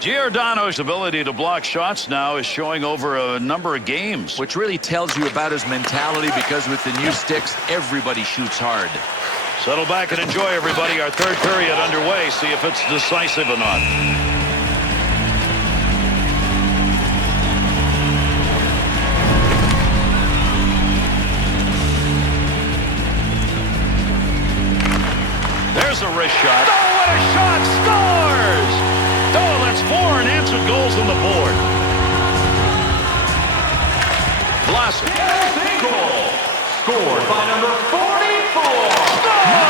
Giordano's ability to block shots now is showing over a number of games. Which really tells you about his mentality, because with the new sticks, everybody shoots hard. Settle back and enjoy, everybody. Our third period underway. See if it's decisive or not. There's a wrist shot. Oh, what a shot! Scores! Oh, that's 4 unanswered goals on the board. Blossom. Goal. Scored by number 44. Score!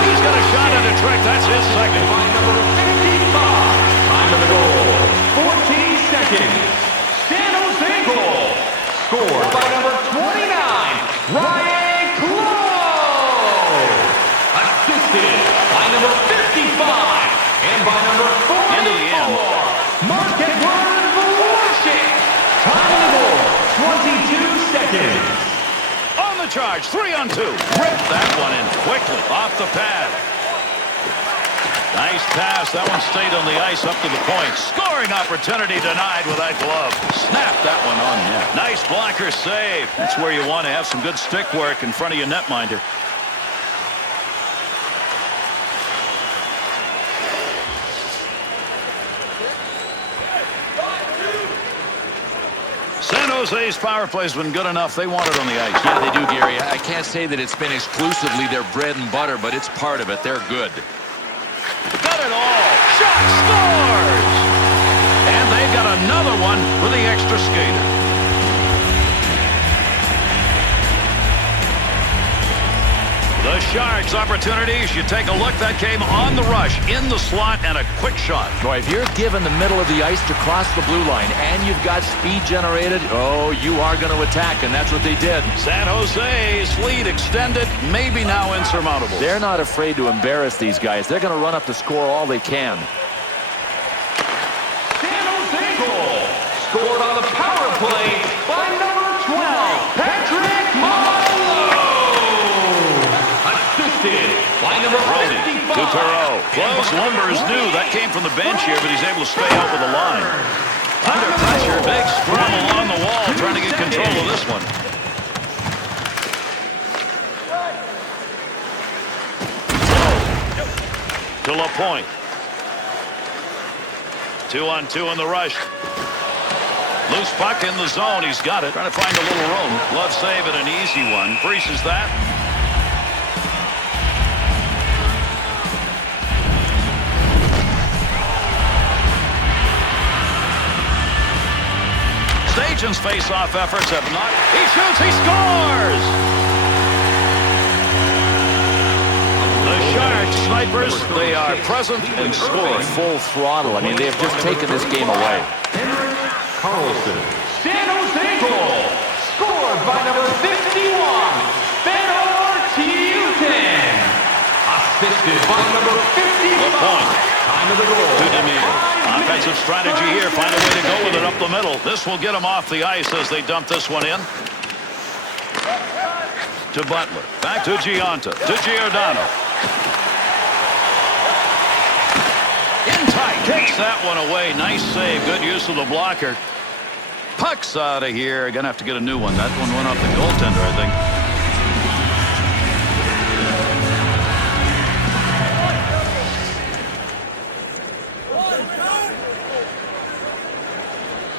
He's got a shot at a trick. That's his second. By number 55. Time of the goal, 14 seconds. San Jose goal. Scored by number 29. Ryan Clough. Assisted by number 55. And by number 44. Into the end. Mark Edward Vlasic. Time of the goal, 22 seconds. On the charge, 3-on-2. Rip that one in quickly off the pad. Nice pass. That one stayed on the ice up to the point. Scoring opportunity denied with that glove. Snap that one on net. Nice blocker save. That's where you want to have some good stick work in front of your netminder. San Jose's power play's been good enough. They want it on the ice. Yeah, they do, Gary. I can't say that it's been exclusively their bread and butter, but it's part of it. They're good. Got it all. Shot scores! And they've got another one for the extra skater. The Sharks' opportunities. You take a look. That came on the rush, in the slot, and a quick shot. Boy, if you're given the middle of the ice to cross the blue line and you've got speed generated, oh, you are going to attack, and that's what they did. San Jose's lead extended, maybe now insurmountable. They're not afraid to embarrass these guys. They're going to run up the score all they can. San Jose goal. Scored on the power play by number 12, Patrick Marleau. Assisted by number 55. Duperreault. Close Lumbers knew that came from the bench here, but he's able to stay out with the line. Under pressure, big scrum along the wall, trying to get control of this one. To LaPointe. 2-on-2 in the rush. Loose puck in the zone. He's got it. Trying to find a little room. Glove save and an easy one. Breaches that. Stajan's face-off efforts have not. He shoots. He scores. The Sharks snipers, they are present and scoring. Full throttle. I mean, they have just taken this game away. Carlson. San Jose goal. Scored by number 51, Fedor Tyutin. Assisted by number 55. Time of the goal. To Demir. Offensive strategy here. Find a way to go with it up the middle. This will get them off the ice as they dump this one in. To Butler. Back to Giunta. To Giordano. In tight. Takes that one away. Nice save. Good use of the blocker. Puck's out of here. Gonna have to get a new one. That one went off the goaltender, I think.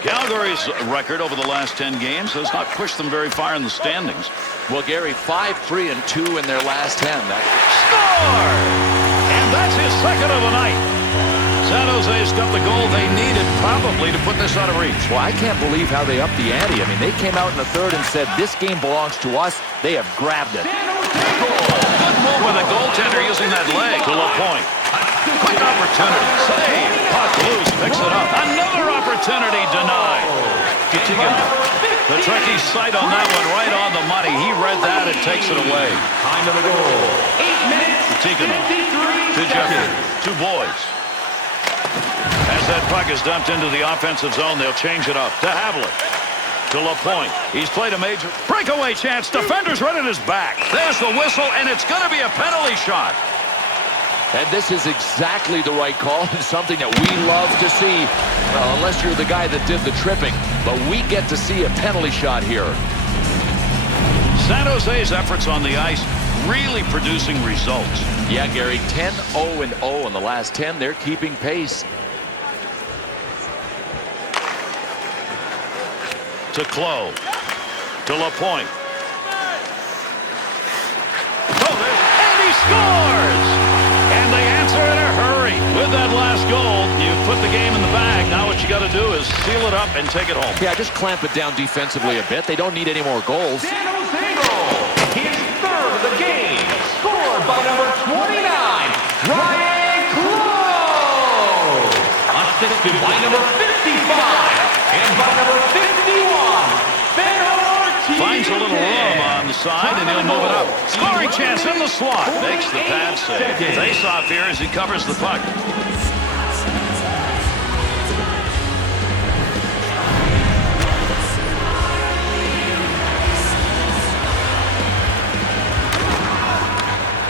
Calgary's record over the last 10 games has not pushed them very far in the standings. Well, Gary, 5-3-2 in their last 10. Score! And that's his second of the night. San Jose's got the goal they needed probably to put this out of reach. Well, I can't believe how they upped the ante. I mean, they came out in the third and said, this game belongs to us. They have grabbed it. Good move by the goaltender using that leg to LaPointe. Quick opportunity. Save. Puck loose. Picks it up. Another opportunity denied. The tricky sight on that one, right on the money. He read that and takes it away. Time of the goal. 8 minutes, 53 to Jeffrey. Two boys. As that puck is dumped into the offensive zone, they'll change it up to Havlicek. To LaPointe. He's played a major breakaway chance. Defender's right at his back. There's the whistle, and it's going to be a penalty shot. And this is exactly the right call and something that we love to see. Well, unless you're the guy that did the tripping. But we get to see a penalty shot here. San Jose's efforts on the ice really producing results. Yeah, Gary, 10-0-0 in the last 10. They're keeping pace. To Clow. To LaPointe. And he scores! And they answer in a hurry. With that last goal, you put the game in the bag. Now what you got to do is seal it up and take it home. Yeah, just clamp it down defensively a bit. They don't need any more goals. San Jose goal. His third of the game. Scored by number 29, Ryan Clow. Assisted by number 55. And by number 51, finds a little room on the side, and he'll move it up. Scoring chance in the slot. Makes the pad save. Face-off here as he covers the puck.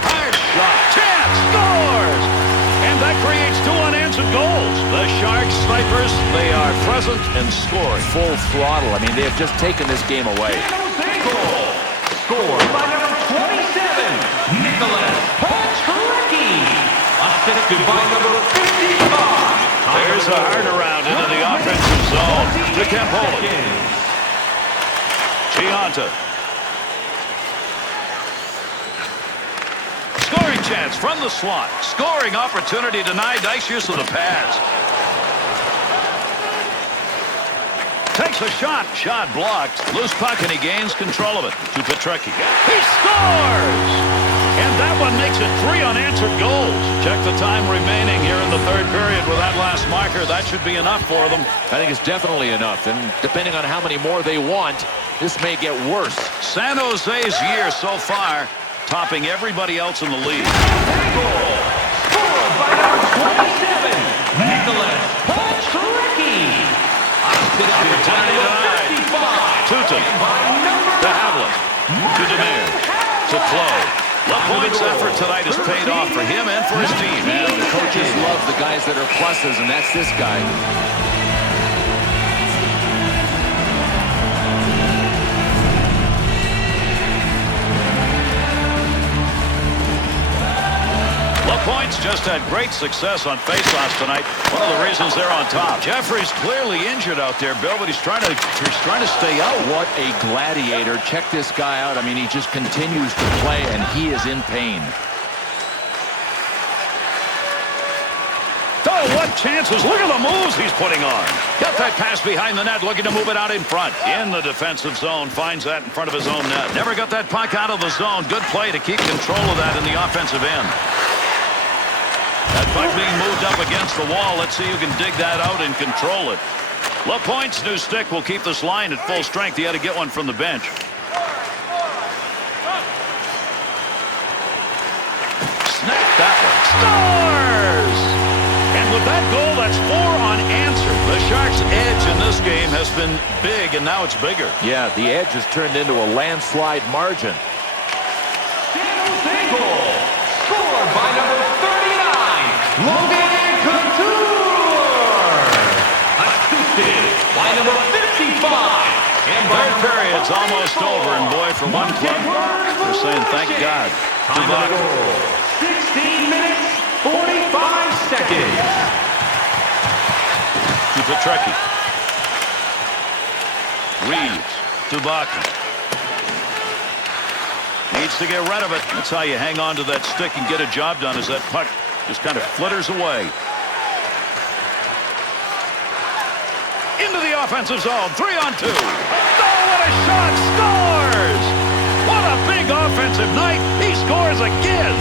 Hard shot. Chance. Scores! And that creates 2 unanswered goals. The Sharks snipers, they are present and scoring. Full throttle. I mean, they have just taken this game away. Scored by number 27, Nicholas Gretzky. Assisted by number 55. There's a hard around into the offensive zone to Kempola. Gianta. Scoring chance from the slot. Scoring opportunity denied. Nice use of the pads. Takes a shot. Shot blocked. Loose puck, and he gains control of it. To Petrecki. He scores! And that one makes it 3 unanswered goals. Check the time remaining here in the third period with that last marker. That should be enough for them. I think it's definitely enough. And depending on how many more they want, this may get worse. San Jose's year so far, topping everybody else in the league. Goal. Scored by number 27, Nicholas Gretzky. Opportunity denied. Tutin. To Havlat. To Demir. To Clow. LaPointe's effort tonight has paid off for him and for his team. And the coaches love the guys that are pluses, and that's this guy. LaPointe's just had great success on faceoffs tonight. One of the reasons they're on top. Jeffrey's clearly injured out there, Bill, but he's trying to stay out. What a gladiator. Check this guy out. I mean, he just continues to play, and he is in pain. Oh, what chances. Look at the moves he's putting on. Got that pass behind the net, looking to move it out in front. In the defensive zone, finds that in front of his own net. Never got that puck out of the zone. Good play to keep control of that in the offensive end. That puck being moved up against the wall. Let's see who can dig that out and control it. LaPointe's new stick will keep this line at full strength. He had to get one from the bench. Snap that one. Scores! And with that goal, that's 4 unanswered. The Sharks' edge in this game has been big, and now it's bigger. Yeah, the edge has turned into a landslide margin. San Jose goal. Scored by number 39, Logan Couture. Assisted by number 55. And by Third period's almost over, and boy, for one club, they're saying thank God. Time of the goal. 16 minutes, 45 seconds. To Petrecki. Reeves. To Bakken. Needs to get rid of it. That's how you hang on to that stick and get a job done, as that puck just kind of flitters away. Into the offensive zone. 3-on-2. Oh, what a shot. Scores! What a big offensive night. He scores again.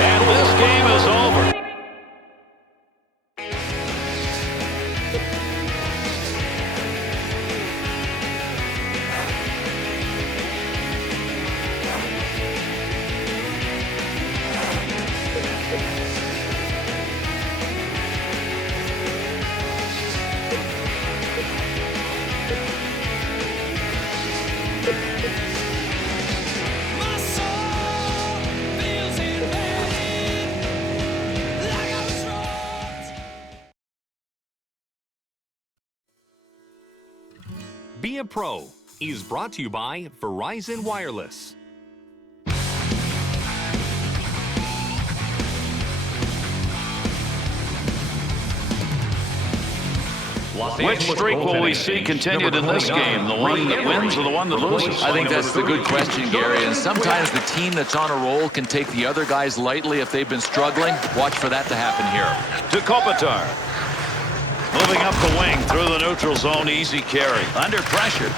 And this game is over. Be a Pro is brought to you by Verizon Wireless. Which streak will we see continued in this game? The one that wins or the one that loses? I think that's the good question, Gary. And sometimes the team that's on a roll can take the other guys lightly if they've been struggling. Watch for that to happen here. To Kopitar. Moving up the wing through the neutral zone. Easy carry. Under pressure.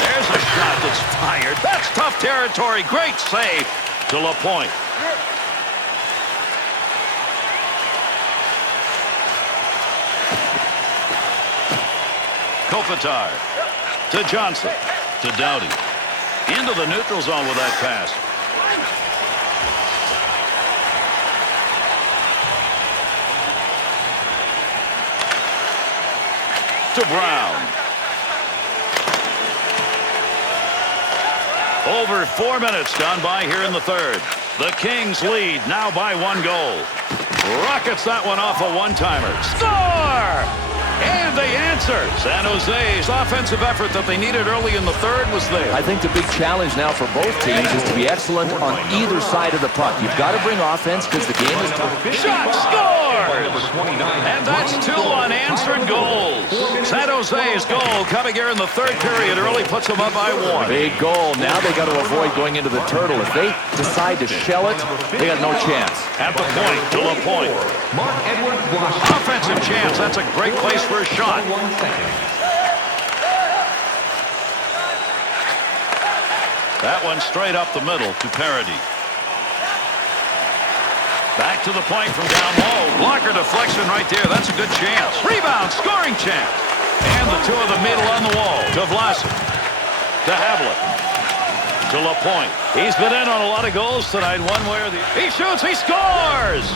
There's a shot that's fired. That's tough territory. Great save to LaPointe. Kopitar to Johnson to Doughty into the neutral zone with that pass. To Brown. Over 4 minutes gone by here in the third. The Kings lead now by 1 goal. Rockets that one off a one-timer. Score! And they answer. San Jose's offensive effort that they needed early in the third was there. I think the big challenge now for both teams is to be excellent on either side of the puck. You've got to bring offense because the game is tough. Shot scores! And that's 2 unanswered goals. San Jose's goal coming here in the third period early puts them up by 1. Big goal. Now they got to avoid going into the turtle. If they decide to shell it, they got no chance. At the point, to LaPointe. Offensive chance. That's a great place for a shot. That one straight up the middle to Parody. Back to the point from down low. Blocker deflection right there. That's a good chance. Rebound, scoring chance. And the 2 of the middle on the wall. To Vlasic. To Havlet. To LaPointe. He's been in on a lot of goals tonight, one way or the other. He shoots, he scores!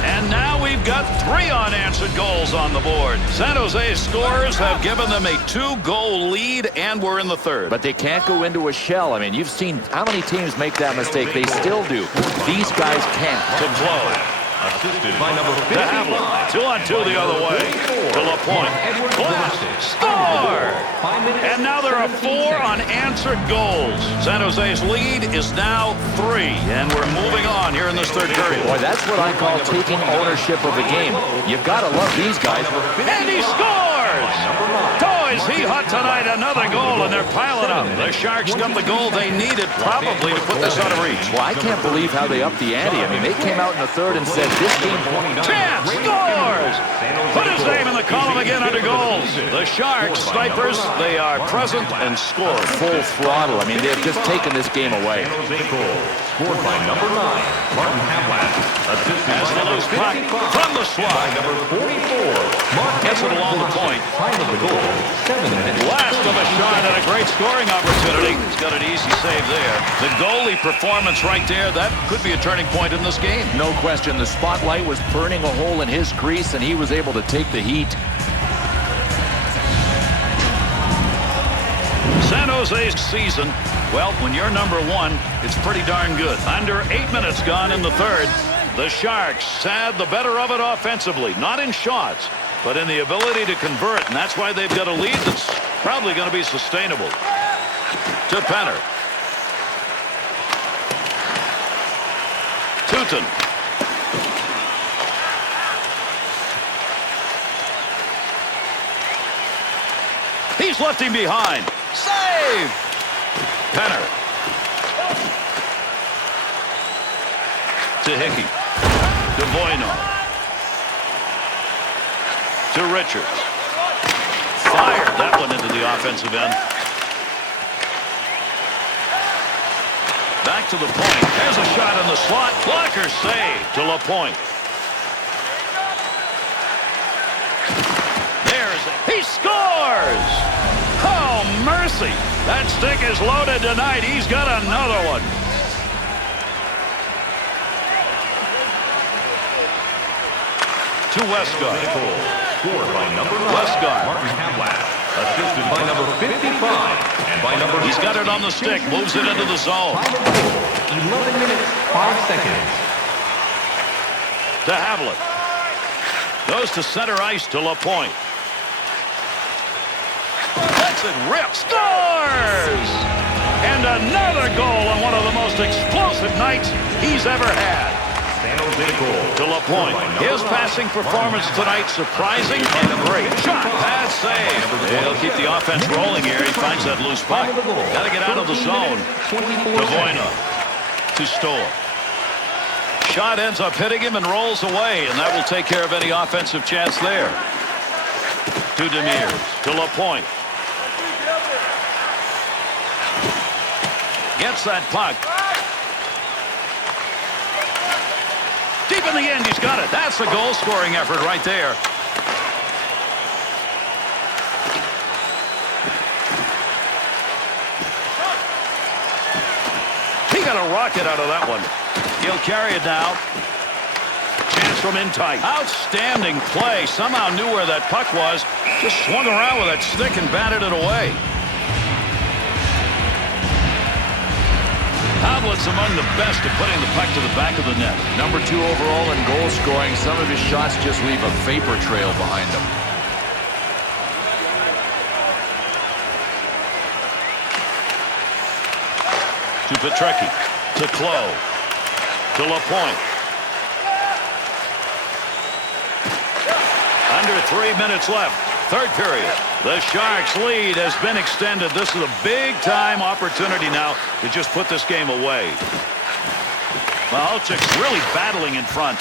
And now we've got 3 unanswered goals on the board. San Jose's scores have given them a 2-goal lead, and we're in the third. But they can't go into a shell. I mean, you've seen how many teams make that mistake. They still do. These guys can't. To Flo. Assisted by number 55. To Havlet. 2-on-2 the other way. To LaPointe. Score! And now there are 4 unanswered goals. San Jose's lead is now 3, and we're moving on here in this third period. Boy, that's what I call taking ownership of a game. You've got to love these guys. And he scores! Toys, he hot tonight. Another goal, and they're piling up. The Sharks got the goal they needed probably to put this out of reach. Well, I can't believe how they upped the ante. I mean, they came out in the third and said, this game... Chance scores! Put his name in the column again under goals. The Sharks, snipers, they are present and score. Full throttle. I mean, they've just taken this game away. Scored by number 9, Martin Havlat. Assisted As by the number loose puck 55. from the By slot. number 44, Mark Gets it along the point. Time of the goal, 7 minutes. Last of a shot and a great scoring opportunity. He's got an easy save there. The goalie performance right there, that could be a turning point in this game. No question. The spotlight was burning a hole in his crease, and he was able to take the heat. San Jose's season, well, when you're number 1, it's pretty darn good. Under 8 minutes gone in the third. The Sharks had the better of it offensively, not in shots, but in the ability to convert, and that's why they've got a lead that's probably going to be sustainable. To Penner. Teuton. He's left him behind. Save! Penner. To Hickey. To Voynov. To Richards. Fired that one into the offensive end. Back to the point. There's a shot in the slot. Blocker save to LaPointe. He scores! Oh, mercy! That stick is loaded tonight. He's got another one. To Westgard. Scored by number 9, Westgard. Martin Havlat. Assisted by number 55. And by number He's got it on the stick, moves it into the zone. Time of goal, 11 minutes, 5 seconds. To Havlet. Goes to center ice to LaPointe. Lets it rip. Scores! And another goal on one of the most explosive nights he's ever had. San Jose goal. To LaPointe. His passing performance tonight surprising and great. Shot. Bad save. He'll keep the offense rolling here. He finds that loose puck. Got to get out of the zone. To Voyna. To Stoll. Shot ends up hitting him and rolls away, and that will take care of any offensive chance there. To Demers. To LaPointe. Gets that puck. Deep in the end, he's got it. That's a goal-scoring effort right there. He got a rocket out of that one. He'll carry it now. Chance from in tight. Outstanding play. Somehow knew where that puck was. Just swung around with that stick and batted it away. Havlet's among the best at putting the puck to the back of the net. Number 2 overall in goal scoring. Some of his shots just leave a vapor trail behind him. To Petrecki. To Clowe. To LaPointe. Under 3 minutes left. Third period. The Sharks' lead has been extended. This is a big-time opportunity now to just put this game away. Mahalchik's really battling in front.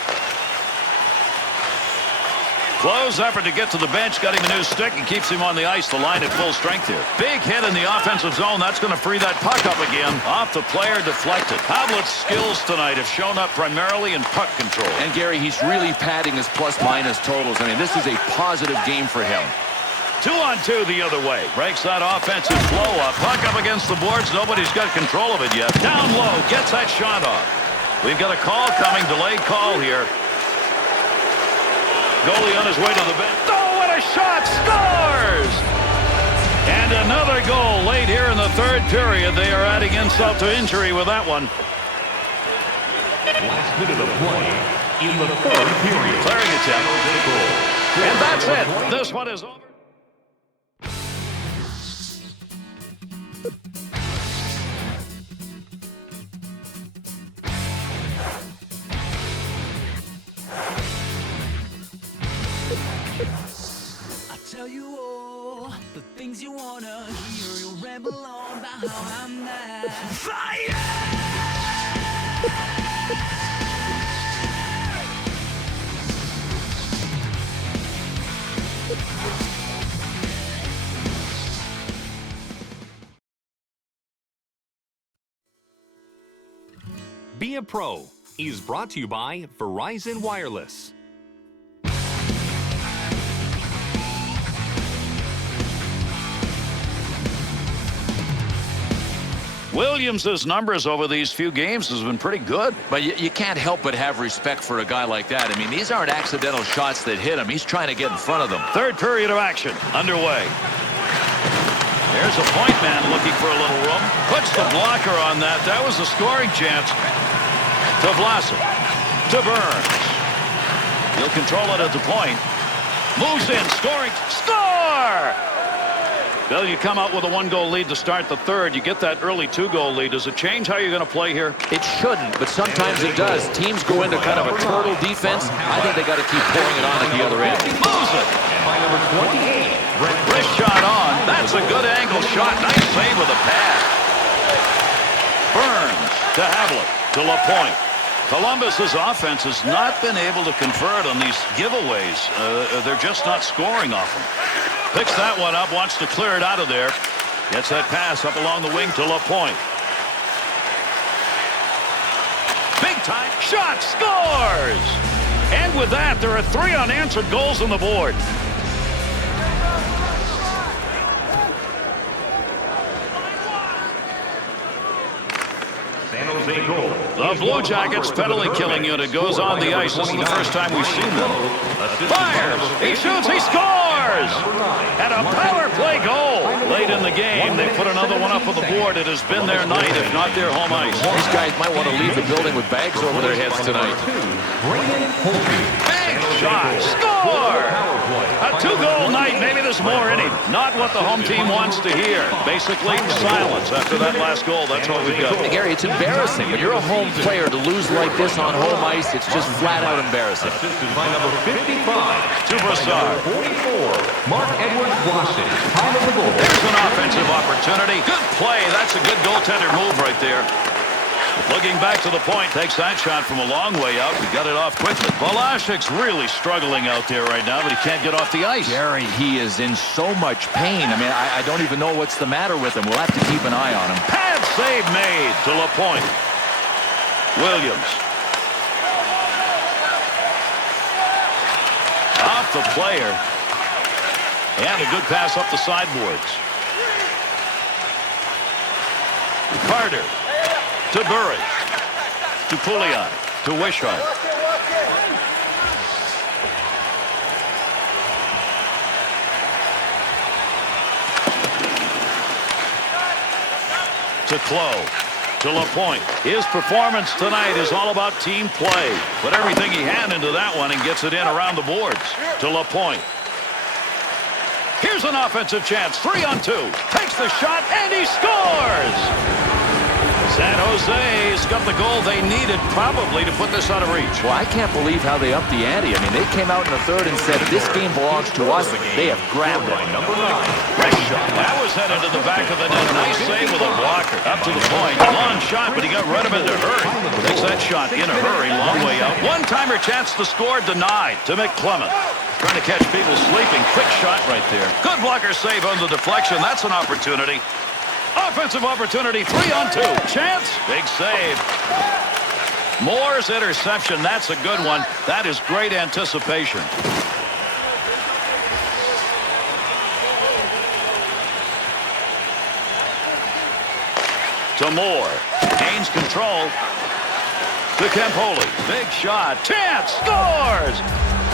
Close effort to get to the bench. Got him a new stick and keeps him on the ice. The line at full strength here. Big hit in the offensive zone. That's going to free that puck up again. Off the player, deflected. Havlet's skills tonight have shown up primarily in puck control. And Gary, he's really padding his plus-minus totals. I mean, this is a positive game for him. 2-on-2 the other way. Breaks that offensive flow up. Puck up against the boards. Nobody's got control of it yet. Down low. Gets that shot off. We've got a call coming. Delayed call here. Goalie on his way to the bench. Oh, what a shot! Scores! And another goal late here in the third period. They are adding insult to injury with that one. Last minute of play in the third period. Clearing attempt. And that's it. This one is over. Tell you all the things you wanna hear. You'll ramble on about how I'm mad. Fire! Be a Pro is brought to you by Verizon Wireless. Williams' numbers over these few games has been pretty good. But you can't help but have respect for a guy like that. I mean, these aren't accidental shots that hit him. He's trying to get in front of them. Third period of action underway. There's a point man looking for a little room. Puts the blocker on that. That was a scoring chance. To Vlasic. To Burns. He'll control it at the point. Moves in. Scoring. Score! Bill, you come out with a 1-goal lead to start the third. You get that early 2-goal lead. Does it change how you're going to play here? It shouldn't, but sometimes it does. Teams go into kind of a turtle defense. I think they got to keep pouring it on at the other end. Moves it. And by number 28, Wrist shot on. That's a good angle shot. Nice save with a pad. Burns to Havlet. To LaPointe. Columbus's offense has not been able to convert on these giveaways. They're just not scoring off them. Picks that one up, wants to clear it out of there. Gets that pass up along the wing to LaPointe. Big time shot, scores! And with that, there are 3 unanswered goals on the board. San Jose goal. The The Blue Jackets penalty killing unit goes on the ice. This is the first time we've seen them. Fires! He shoots! He scores! And a power play goal. Late in the game, they put another one up on the board. It has been their night, if not their home ice. These guys might want to leave the building with bags over their heads tonight. Big shot! Score! A two-goal night. Maybe there's more in him. Not what the home team wants to hear. Basically, silence after that last goal. That's what we've got. Hey, Gary, it's embarrassing. When you're a home player, to lose like this on home ice, it's just flat-out embarrassing. Assisted by number 55. To Brassard. 44. Mark Edwards Boston. Time of the goal. There's an offensive opportunity. Good play. That's a good goaltender move right there. Looking back to the point, takes that shot from a long way out. He got it off quickly. Volashik's really struggling out there right now, but he can't get off the ice. Gary, he is in so much pain. I mean, I don't even know what's the matter with him. We'll have to keep an eye on him. Pad save made to LaPointe. Williams. Off the player. And a good pass up the sideboards. Carter. To Burridge. To Pouliot. To Wishart. To Clough. To LaPointe. His performance tonight is all about team play. Put everything he had into that one and gets it in around the boards. To LaPointe. Here's an offensive chance. 3-on-2. Takes the shot and he scores! San Jose's got the goal they needed probably to put this out of reach. Well, I can't believe how they upped the ante. I mean, they came out in the third and said, this game belongs to us. They have grabbed it. Great shot. That was headed to the back of the net. Nice save with a blocker. Up to the point. Long shot, but he got rid of it in a hurry. Takes that shot in a hurry. Long way out. One-timer chance to score denied to McClement. Trying to catch people sleeping. Quick shot right there. Good blocker save on the deflection. That's an opportunity. Offensive opportunity, 3-on-2. Chance, big save. Moore's interception, that's a good one. That is great anticipation. To Moore. Gains control. To Campoli. Big shot. Chance scores!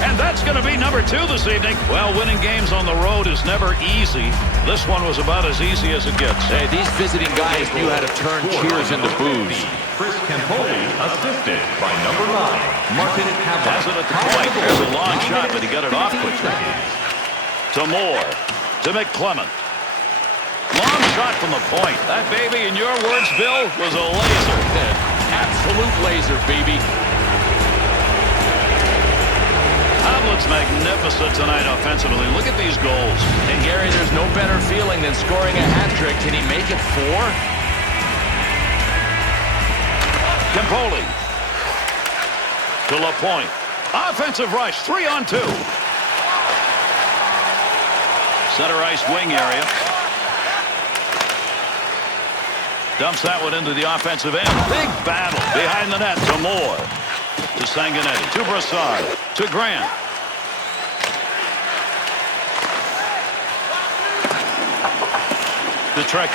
And that's going to be number 2 this evening. Well, winning games on the road is never easy. This one was about as easy as it gets. Hey, these visiting guys knew how to turn cheers into boos. Chris Campoli assisted by number 9, Martin Havlat. Has it at the point. There's a long shot, but he got it off quickly. To Moore. To McClement. Long shot from the point. That baby, in your words, Bill, was a laser. Absolute laser, baby. Havlat's magnificent tonight offensively. Look at these goals. And Gary, there's no better feeling than scoring a hat trick. Can he make it 4? Campoli. To LaPointe. Offensive rush. 3-on-2. Center ice wing area. Dumps that one into the offensive end. Big battle behind the net to Moore. To Sanguinetti. To Brassard. To Grant. To Trekkie.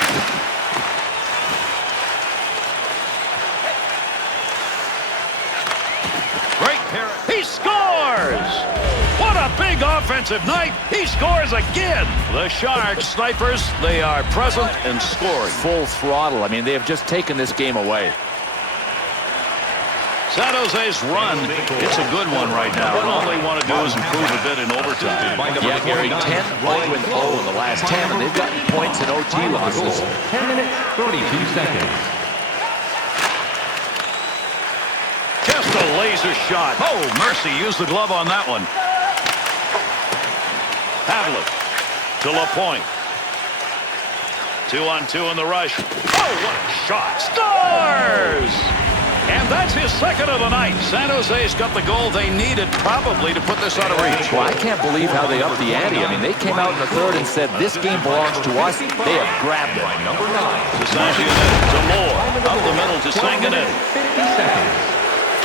Great pair. He scores! What a big offensive night. He scores again. The Sharks snipers, they are present and scoring. Full throttle. I mean, they have just taken this game away. San Jose's run, it's a good one right now, and all they want to do is improve a bit in overtime. Yeah, Gary, 10-0 in the last 10, and they've gotten points in OT losses. 10 minutes, 32 seconds. Just a laser shot. Oh, mercy, used the glove on that one. Havlat to LaPointe. 2-on-2 in the rush. Oh, what a shot. Scores! And that's his second of the night. San Jose's got the goal they needed probably to put this out of reach. Well, I can't believe how they upped the ante. I mean, they came out in the third and said, this game belongs to us. They have grabbed it. Number 9. To Sanguinetti. To Moore. Up the middle to Sanguinetti. 50 seconds.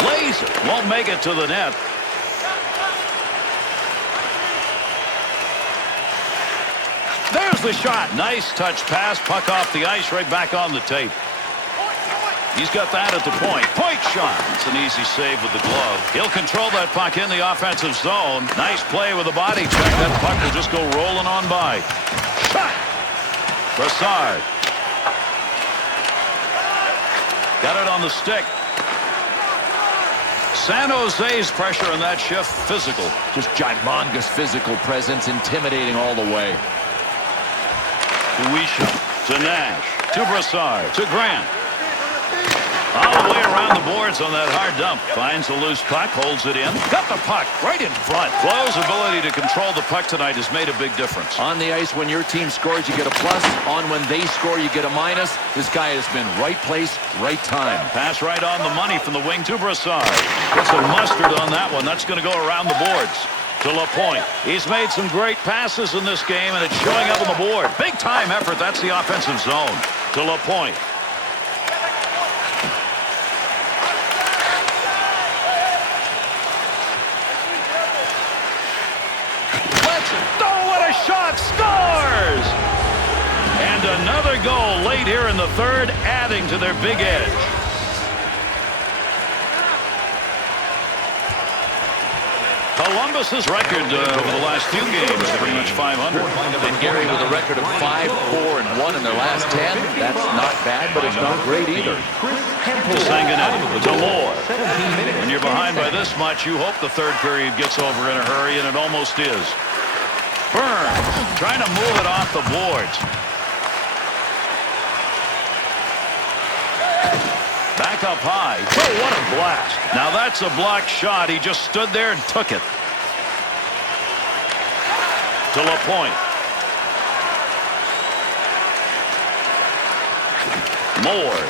Laser. Won't make it to the net. There's the shot. Nice touch pass. Puck off the ice, right back on the tape. He's got that at the point. Point shot. It's an easy save with the glove. He'll control that puck in the offensive zone. Nice play with the body check. That puck will just go rolling on by. Shot. Brassard. Got it on the stick. San Jose's pressure in that shift, physical. Just gigongous physical presence, intimidating all the way. Huisha to Nash, to Brassard, to Grant. All the way around the boards on that hard dump. Finds a loose puck, holds it in. Got the puck right in front. Flo's ability to control the puck tonight has made a big difference. On the ice, when your team scores, you get a plus. On when they score, you get a minus. This guy has been right place, right time. Pass right on the money from the wing to Brassard. Gets some mustard on that one. That's going to go around the boards. To Lapointe. He's made some great passes in this game, and it's showing up on the board. Big time effort. That's the offensive zone. To Lapointe. Shot, scores! And another goal late here in the third, adding to their big edge. Columbus's record over the last few games is pretty much 500. And Gary with a record of 5-4-1 in their last 10. That's not bad, but it's not great either. To Sanguinetti, to Moore. When you're behind by this much, you hope the third period gets over in a hurry, and it almost is. Burns trying to move it off the boards. Back up high. Oh, what a blast. Now that's a blocked shot. He just stood there and took it. To Lapointe. Moore.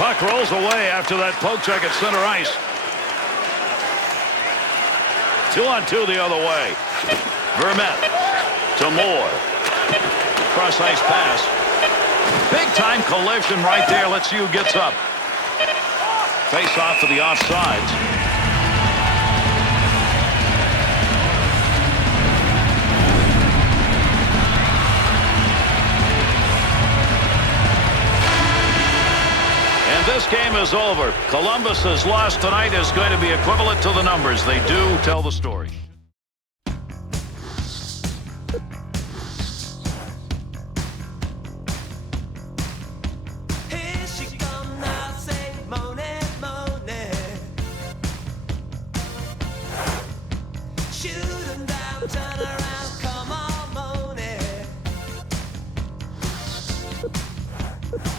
Puck rolls away after that poke check at center ice. 2-on-2 the other way. Vermette to Moore. Cross ice pass. Big time collision right there. Let's see who gets up. Face off to the offsides. This game is over. Columbus's loss tonight is going to be equivalent to the numbers. They do tell the story. Here she come now, say Monet, Monet. Shoot 'em down, turn around, come on, Monet.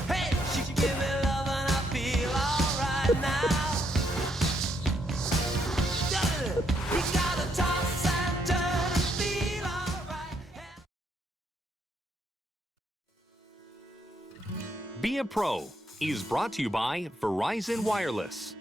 Hey, she give me love and I feel alright now. You gotta toss and turn and feel alright. Be a Pro is brought to you by Verizon Wireless.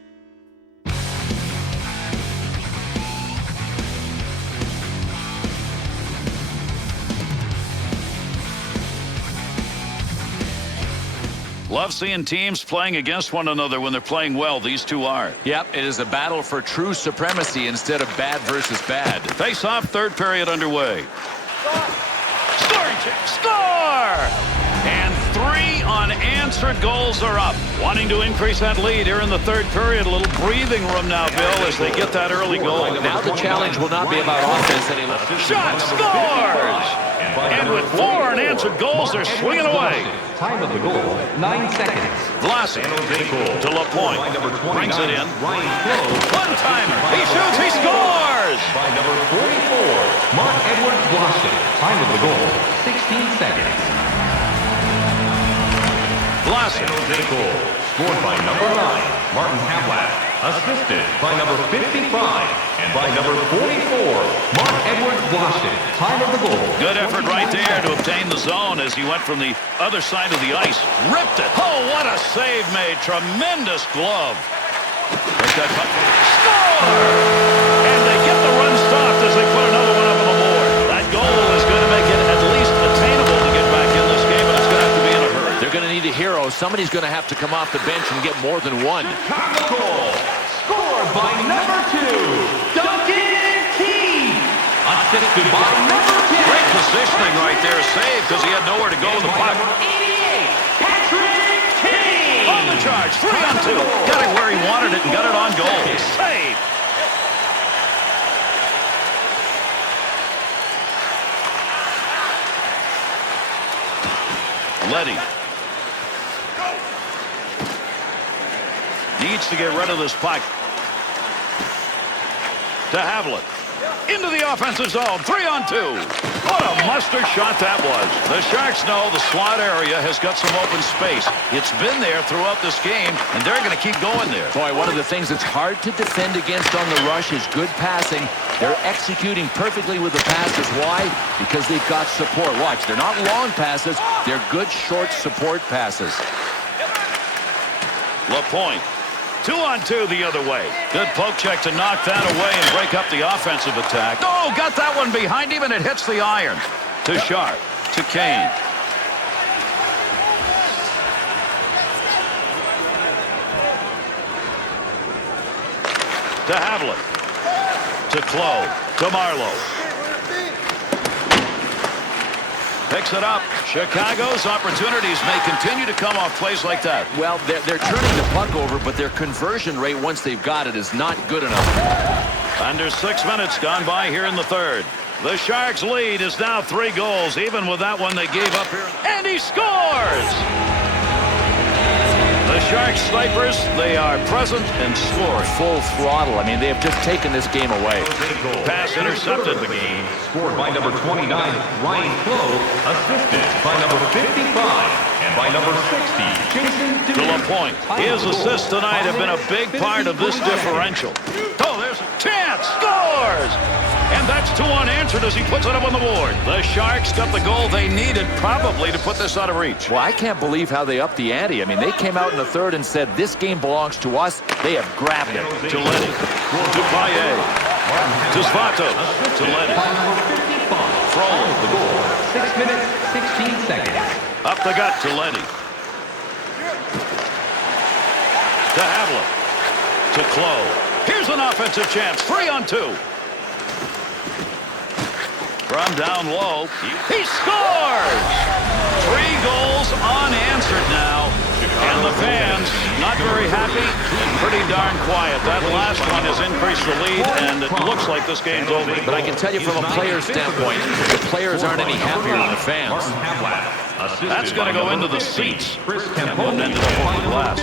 Love seeing teams playing against one another when they're playing well. These two are. Yep, it is a battle for true supremacy instead of bad versus bad. Face-off, third period underway. Scoring chance. Score! And 3 unanswered goals are up. Wanting to increase that lead here in the third period. A little breathing room now, Bill, as they get that early goal. Now the challenge will not be about offense any longer. Shot scores! And with 4 unanswered goals, they're swinging away. Time of the goal, 9 seconds. Vlasic to Lapointe. Brings it in. One-timer. He shoots. He scores! By number 44, Mark Edward Vlasic. Time of the goal, 16 seconds. Vlasic. Scored by number 9, Martin Havlat. Assisted by number 55 and by number 44, Mark Edward Vlasic. Time of the goal. Good effort right there to obtain the zone as he went from the other side of the ice. Ripped it. Oh, what a save made. Tremendous glove. Take that puck. Score! And they get the run stopped as they put another one up on the board. That goal is going to make it at least attainable to get back in this game, but it's going to have to be in a hurry. They're going to need a hero. Somebody's going to have to come off the bench and get more than one. Goal. Scored by number 2, Duncan Keith. Assisted by number 10. Great positioning right there. Save because he had nowhere to go with the puck. charge. 3-on-2. Got it where he wanted it and got it on goal. Save. Letty. Needs to get rid of this puck. To Havlet. Into the offensive zone. 3-on-2. What a muster shot that was. The Sharks know the slot area has got some open space. It's been there throughout this game, and they're going to keep going there. Boy, one of the things that's hard to defend against on the rush is good passing. They're executing perfectly with the passes. Why? Because they've got support. Watch, they're not long passes. They're good short support passes. LaPointe. 2-on-2 the other way. Good poke check to knock that away and break up the offensive attack. Oh, got that one behind him, and it hits the iron. To Sharp. To Kane. To Havlet. To Clough. To Marlowe. Picks it up. Chicago's opportunities may continue to come off plays like that. Well, they're turning the puck over, but their conversion rate once they've got it is not good enough. Under 6 minutes gone by here in the third. The Sharks' lead is now 3 goals, even with that one they gave up here. And he scores! The Sharks snipers, they are present and scoring. Full throttle. I mean, they have just taken this game away. Pass intercepted. The game scored by number 29, Ryan Clough, assisted by number 55, and by number 60, Jason To LaPointe. His assists tonight have been a big part of this differential. Oh, there's a chance. Scores! And that's 2 unanswered as he puts it up on the board. The Sharks got the goal they needed probably to put this out of reach. Well, I can't believe how they upped the ante. I mean, they came out in the third and said, this game belongs to us. They have grabbed it. To Letty. To Payet. To Svato. To Letty. Frollo. The goal, 6 minutes, 16 seconds. Up the gut to Letty. To Havlet. To Clough. Here's an offensive chance. 3-on-2. From down low. He scores! 3 goals unanswered now. And the fans not very happy and pretty darn quiet. That last one has increased the lead, and it looks like this game's over. But I can tell you from a player's standpoint, the players aren't any happier than the fans. That's going to go into the seats. And won't end up on the glass.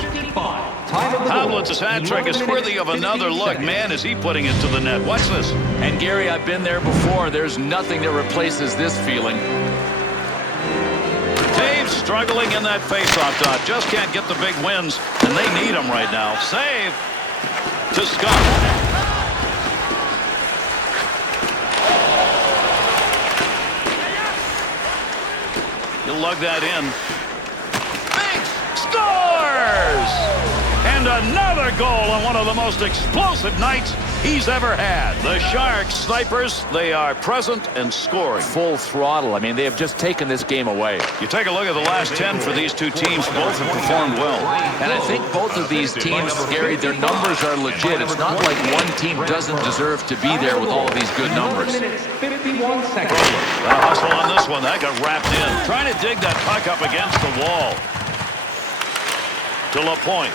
Havlet's hat trick is worthy of another look. Man, is he putting it to the net. Watch this. And Gary, I've been there before. There's nothing that replaces this feeling. Dave's struggling in that faceoff dot. Just can't get the big wins, and they need them right now. Save to Scott. He'll lug that in. Big scores! And another goal on one of the most explosive nights he's ever had. The Sharks snipers, they are present and scoring. Full throttle. I mean, they have just taken this game away. You take a look at the last 10 for these two teams. Both have performed well. And I think both of these teams, Gary, their numbers are legit. It's not like one team doesn't deserve to be there with all of these good numbers. 51 seconds. The hustle on this one, that got wrapped in. Trying to dig that puck up against the wall. To LaPointe.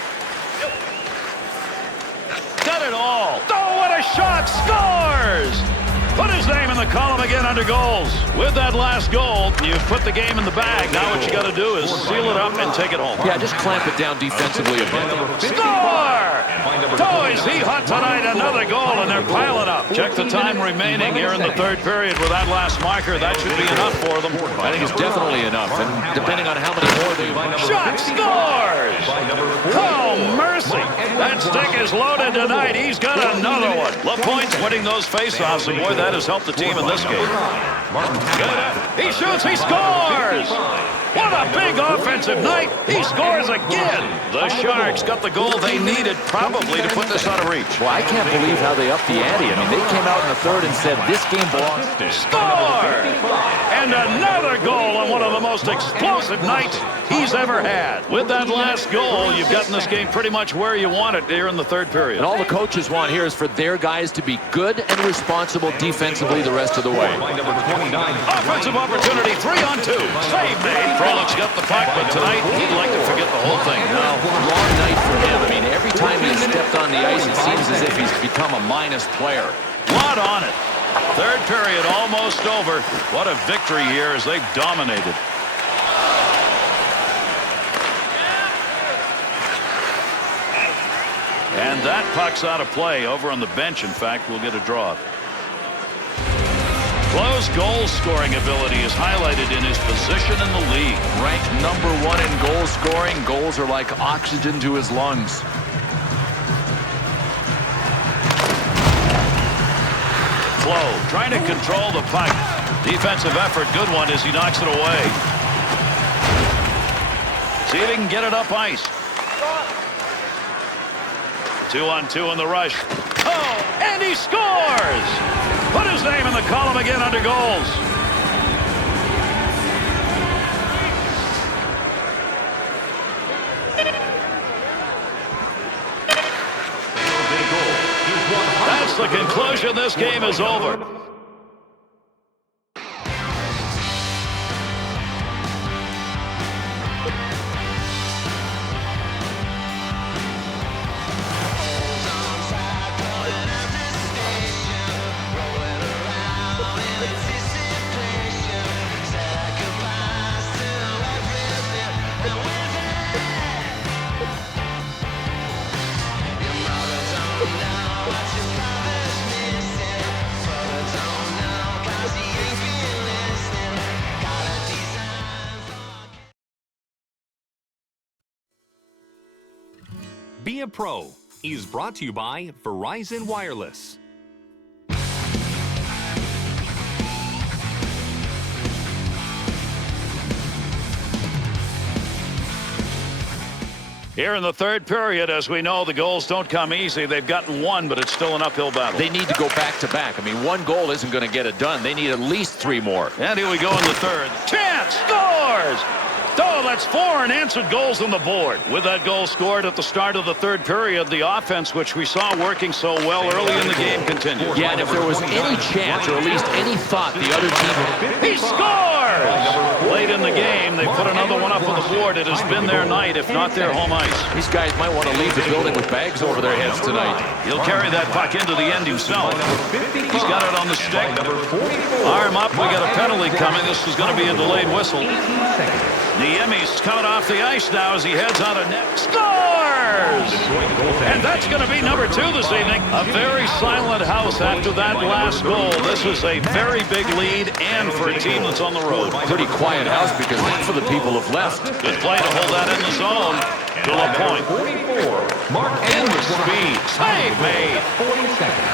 Got it all. Oh, what a shot! Scores! Put his name in the column again under goals. With that last goal, you've put the game in the bag. Now what you got to do is seal it up and take it home. Yeah, just clamp it down defensively a bit. Score! Oh, is he hot tonight? Another goal, and they're piling up. Check the time remaining here in the third period with that last marker. That should be enough for them. I think it's definitely enough, and depending on how many more they... Shot scores! Oh, mercy! That stick is loaded tonight. He's got another one. LaPointe's winning those faceoffs, and boy, that has helped the team in this game. Good. He shoots, he scores! What a big offensive night! He scores again! The Sharks got the goal they needed probably to put this out of reach. Well, I can't believe how they upped the ante. I mean, they came out in the third and said, this game belongs to... Score! And another goal on one of the most explosive nights he's ever had. With that last goal, you've gotten this game pretty much where you want it here in the third period. And all the coaches want here is for their guys to be good and responsible defensively. defensively the rest of the way. By number 29. Offensive opportunity, 3-on-2. Save made. Frolick's got the puck, but tonight he'd like to forget the whole thing. No, wrong night for him. I mean, every time he's stepped on the ice, it seems as if he's become a minus player. Lot on it. Third period almost over. What a victory here as they've dominated. And that puck's out of play. Over on the bench, in fact, we'll get a draw. Close goal-scoring ability is highlighted in his position in the league. Ranked number 1 in goal scoring. Goals are like oxygen to his lungs. Flo trying to control the puck. Defensive effort, good one as he knocks it away. See if he can get it up ice. 2-on-2 in the rush. Oh, and he scores! Put his name in the column again under goals. That's the conclusion. This game is over. Be a Pro is brought to you by Verizon Wireless. Here in the third period, as we know, the goals don't come easy. They've gotten one, but it's still an uphill battle. They need to go back-to-back. I mean, one goal isn't going to get it done. They need at least 3 more. And here we go in the third. Chance scores! Oh, that's 4 unanswered goals on the board. With that goal scored at the start of the third period, the offense, which we saw working so well early in the game, continued. Yeah, and if there was any chance, or at least any thought, the other team... He scores! Late in the game, they put another one up on the board. It has been their night, if not their home ice. These guys might want to leave the building with bags over their heads tonight. He'll carry that puck into the end himself. He's got it on the stick. Arm up, we got a penalty coming. This is going to be a delayed whistle. Niemi's coming off the ice now as he heads out of net. Scores! And that's going to be number 2 this evening. A very silent house after that last goal. This is a very big lead, and for a team that's on the road. Pretty quiet house because half of the people have left. Good play to hold that in the zone. To LaPointe. In the speed. Save made. 40 seconds.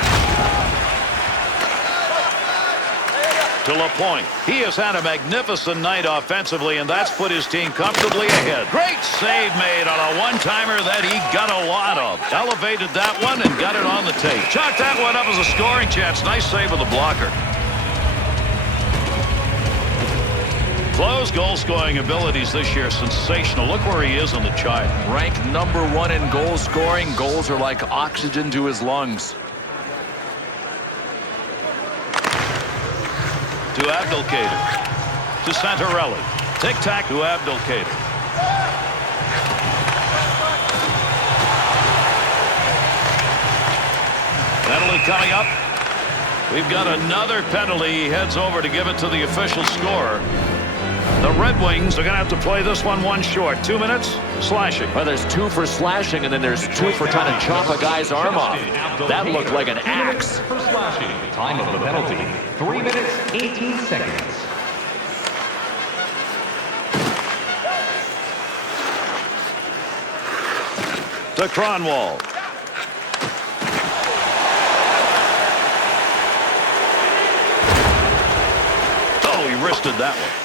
To LaPointe. He has had a magnificent night offensively, and that's put his team comfortably ahead. Great save made on a one-timer that he got a lot of. Elevated that one and got it on the tape. Chalked that one up as a scoring chance. Nice save with the blocker. Flo's goal-scoring abilities this year sensational. Look where he is on the chart. Ranked number 1 in goal scoring. Goals are like oxygen to his lungs. To Abdelkader. To Santorelli. Tic-tac to Abdelkader. Penalty coming up. We've got another penalty. He heads over to give it to the official scorer. The Red Wings are going to have to play this one short. 2 minutes, slashing. Well, there's 2 for slashing, and then there's 2 for trying to chop a guy's arm off. That looked like an axe. For slashing. Time of the penalty, 3 minutes, 18 seconds. To Cronwall. Oh, he wristed that one.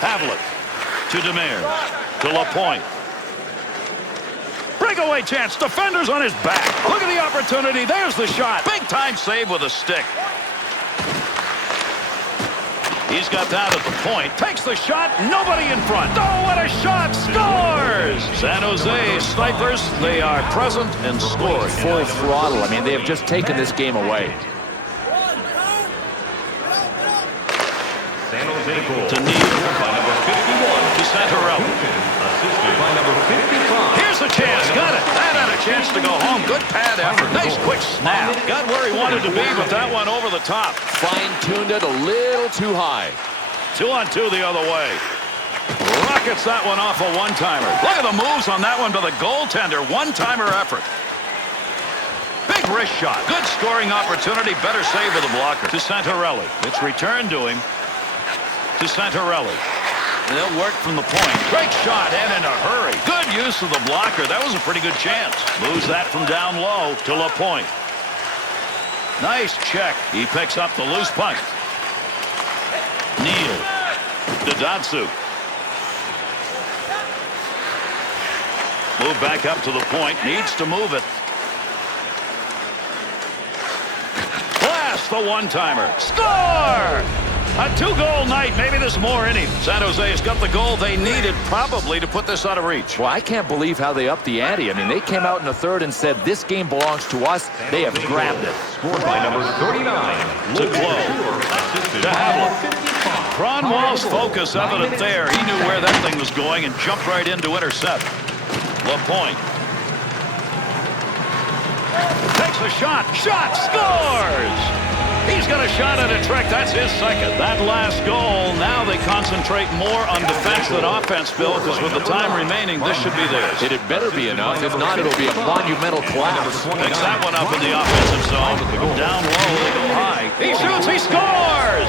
Havlik to Demers, to LaPointe. Breakaway chance, defenders on his back. Look at the opportunity, there's the shot. Big time save with a stick. He's got that at the point, takes the shot, nobody in front. Oh, what a shot, scores! San Jose snipers, they are present and scoring. Full throttle. I mean, they have just taken this game away. San Jose goal. To Neal. By number 51. To Santorelli. Assisted by number 55. Here's a chance. Got it. That had a chance to go home. Good pad effort. Nice quick snap. Got where he wanted to be, but that went over the top. Fine-tuned it a little too high. 2-on-2 the other way. Rockets that one off a one-timer. Look at the moves on that one by the goaltender. One-timer effort. Big wrist shot. Good scoring opportunity. Better save with the blocker. To Santorelli. It's returned to him. To Santorelli. They'll work from the point. Great shot and in a hurry. Good use of the blocker. That was a pretty good chance. Moves that from down low to LaPointe. Nice check. He picks up the loose puck. Neal. To Datsyuk. Move back up to the point. Needs to move it. Blast the one-timer. Score! A two-goal night. Maybe there's more in him. San Jose has got the goal they needed probably to put this out of reach. Well, I can't believe how they upped the ante. I mean, they came out in the third and said, this game belongs to us. They have grabbed it. Scored by number 39. To Close. To Havlat. Cronwall's focus evident there. He knew where that thing was going and jumped right in to intercept. LaPointe. Takes a shot. Shot. Scores! He's got a shot at a trick. That's his second. That last goal, now they concentrate more on defense than offense, Bill, because with the time remaining, this should be theirs. It had better be enough. If not, it'll be a monumental collapse. Picks that one up in the offensive zone. Down low, they go high. He shoots, he scores!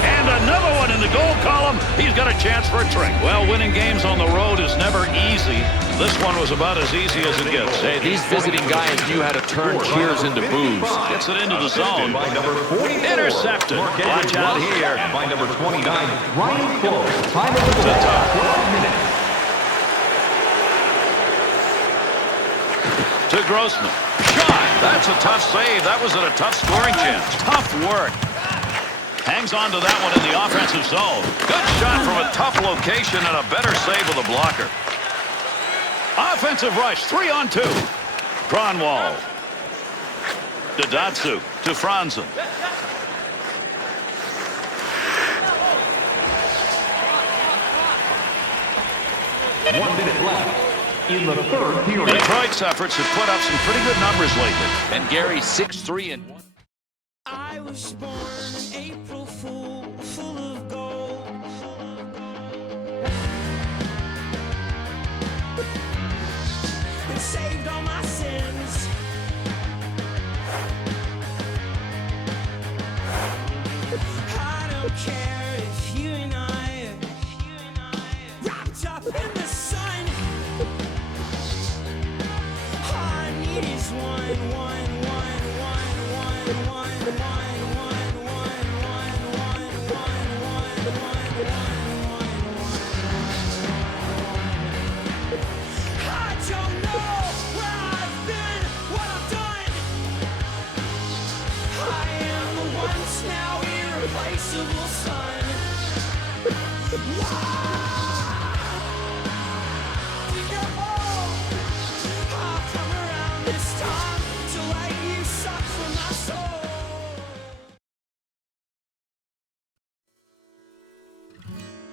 And another one in the goal column. He's got a chance for a trick. Well, winning games on the road is never easy. This one was about as easy as it gets. Hey, these visiting guys knew how to turn cheers into boos. Gets it into the zone. By number 44. Intercepted. Watch out here. And by number 29, Ryan Close. Time of the goal, 12 minutes. To Grossman. Shot. That's a tough save. That was at a tough scoring chance. Tough work. Hangs on to that one in the offensive zone. Good shot from a tough location and a better save with a blocker. Offensive rush, 3-on-2. Cronwall. To Datsyuk. To Franzen. 1 minute left in the third period. Detroit's efforts have put up some pretty good numbers lately. And Gary, 6-3 and 1. I was born an April fool, full of gold. And saved all my sins. I don't care if you and I wrapped up in the sun. All I need is one.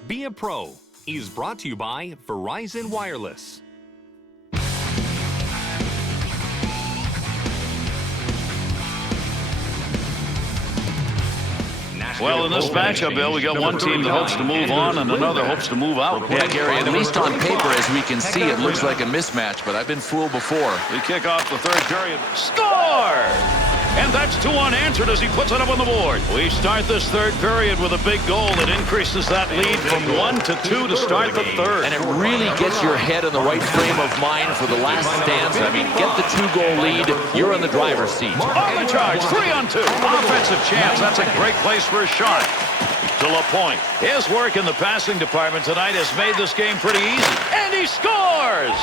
Be a Pro is brought to you by Verizon Wireless. Well, in this matchup, Bill, we got one team that hopes to move on and another hopes to move out. Yeah, Gary, at least on paper, as we can see, it looks like a mismatch, but I've been fooled before. We kick off the third period. Score! And that's 2 unanswered as he puts it up on the board. We start this third period with a big goal that increases that lead from 1 to 2 to start the third. And it really gets your head in the right frame of mind for the last stanza. I mean, get the 2-goal lead. You're in the driver's seat. On the charge, 3-on-2. Offensive chance. That's a great place for a shot. To LaPointe. His work in the passing department tonight has made this game pretty easy. And he scores!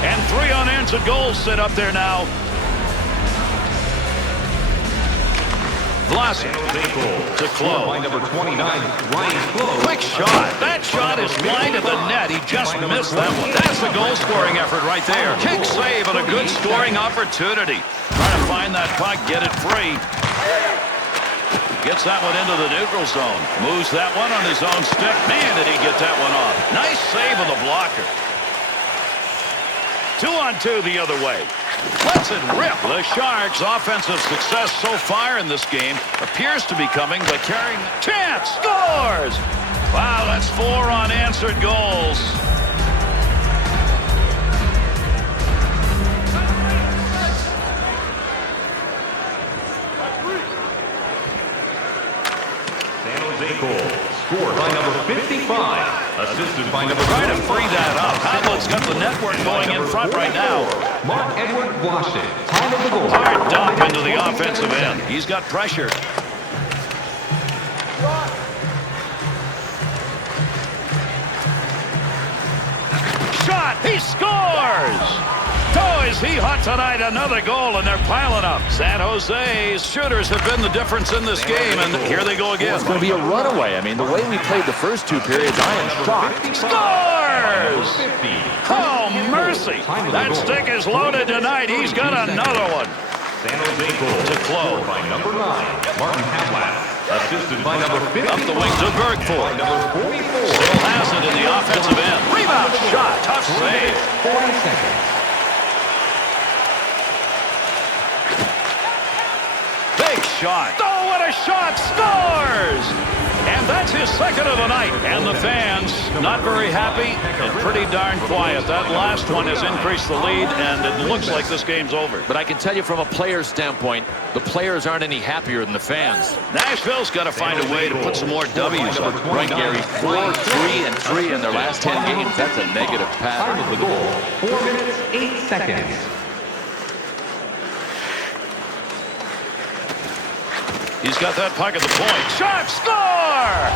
And 3 unanswered goals sit up there now. Vlasic to Close. By number 29, Ryan Close. Quick shot. That shot is wide of the net. He just missed that one. That's a goal-scoring effort right there. Kick save and a good scoring opportunity. Trying to find that puck, get it free. Gets that one into the neutral zone. Moves that one on his own stick. Man, did he get that one off. Nice save of the blocker. 2-on-2 the other way. Lets it rip. The Sharks' offensive success so far in this game appears to be coming by carrying the chance. Scores! Wow, that's 4 unanswered goals. San Jose goal. Scored by number 55. Assisted by number... Trying to free that up. Hamlet's got the network going in front right now. Mark Edward Blasek. Time of the goal. Hard dump into the offensive end. He's got pressure. Shot! He scores! Oh, is he hot tonight? Another goal, and they're piling up. San Jose's shooters have been the difference in this game, and here they go again. It's going to be a runaway. I mean, the way we played the first 2 periods, I am shocked. Scores! Oh, mercy! That stick is loaded tonight. He's got another one. San Jose goal. To Close. By number 9, Martin Havlat. Assisted by number 50. Up the wing to Bergford. Number 44. Still has it in the offensive end. Rebound shot. Tough save. 40 seconds. Big shot. Oh, what a shot. Scores! And that's his second of the night. And the fans not very happy and pretty darn quiet. That last one has increased the lead, and it looks like this game's over. But I can tell you from a player's standpoint, the players aren't any happier than the fans. Nashville's got to find a way to put some more W's up. Right, Gary. 4, 3, and 3 in their last 10 games. That's a negative Time pattern. of the goal. 4 minutes, 8 seconds. He's got that puck at the point. Shot! Score!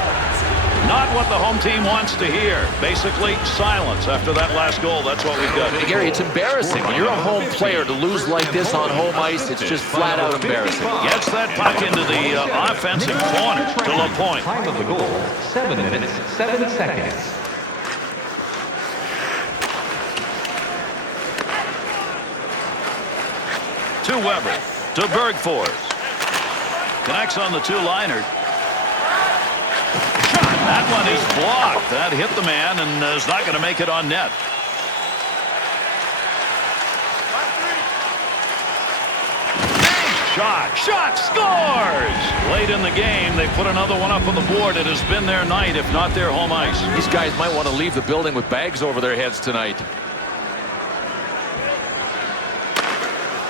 Not what the home team wants to hear. Basically, silence after that last goal. That's what we've got. Hey, Gary, it's embarrassing. When you're a home player, to lose like this on home ice, it's just flat out embarrassing. Gets that puck into the offensive corner to LaPointe. Time of the goal. 7 minutes, 7 seconds. To Weber. To Bergford. Connects on the 2-liner. Shot. That one is blocked. That hit the man and is not going to make it on net. Shot. Shot. Scores! Late in the game, they put another one up on the board. It has been their night, if not their home ice. These guys might want to leave the building with bags over their heads tonight.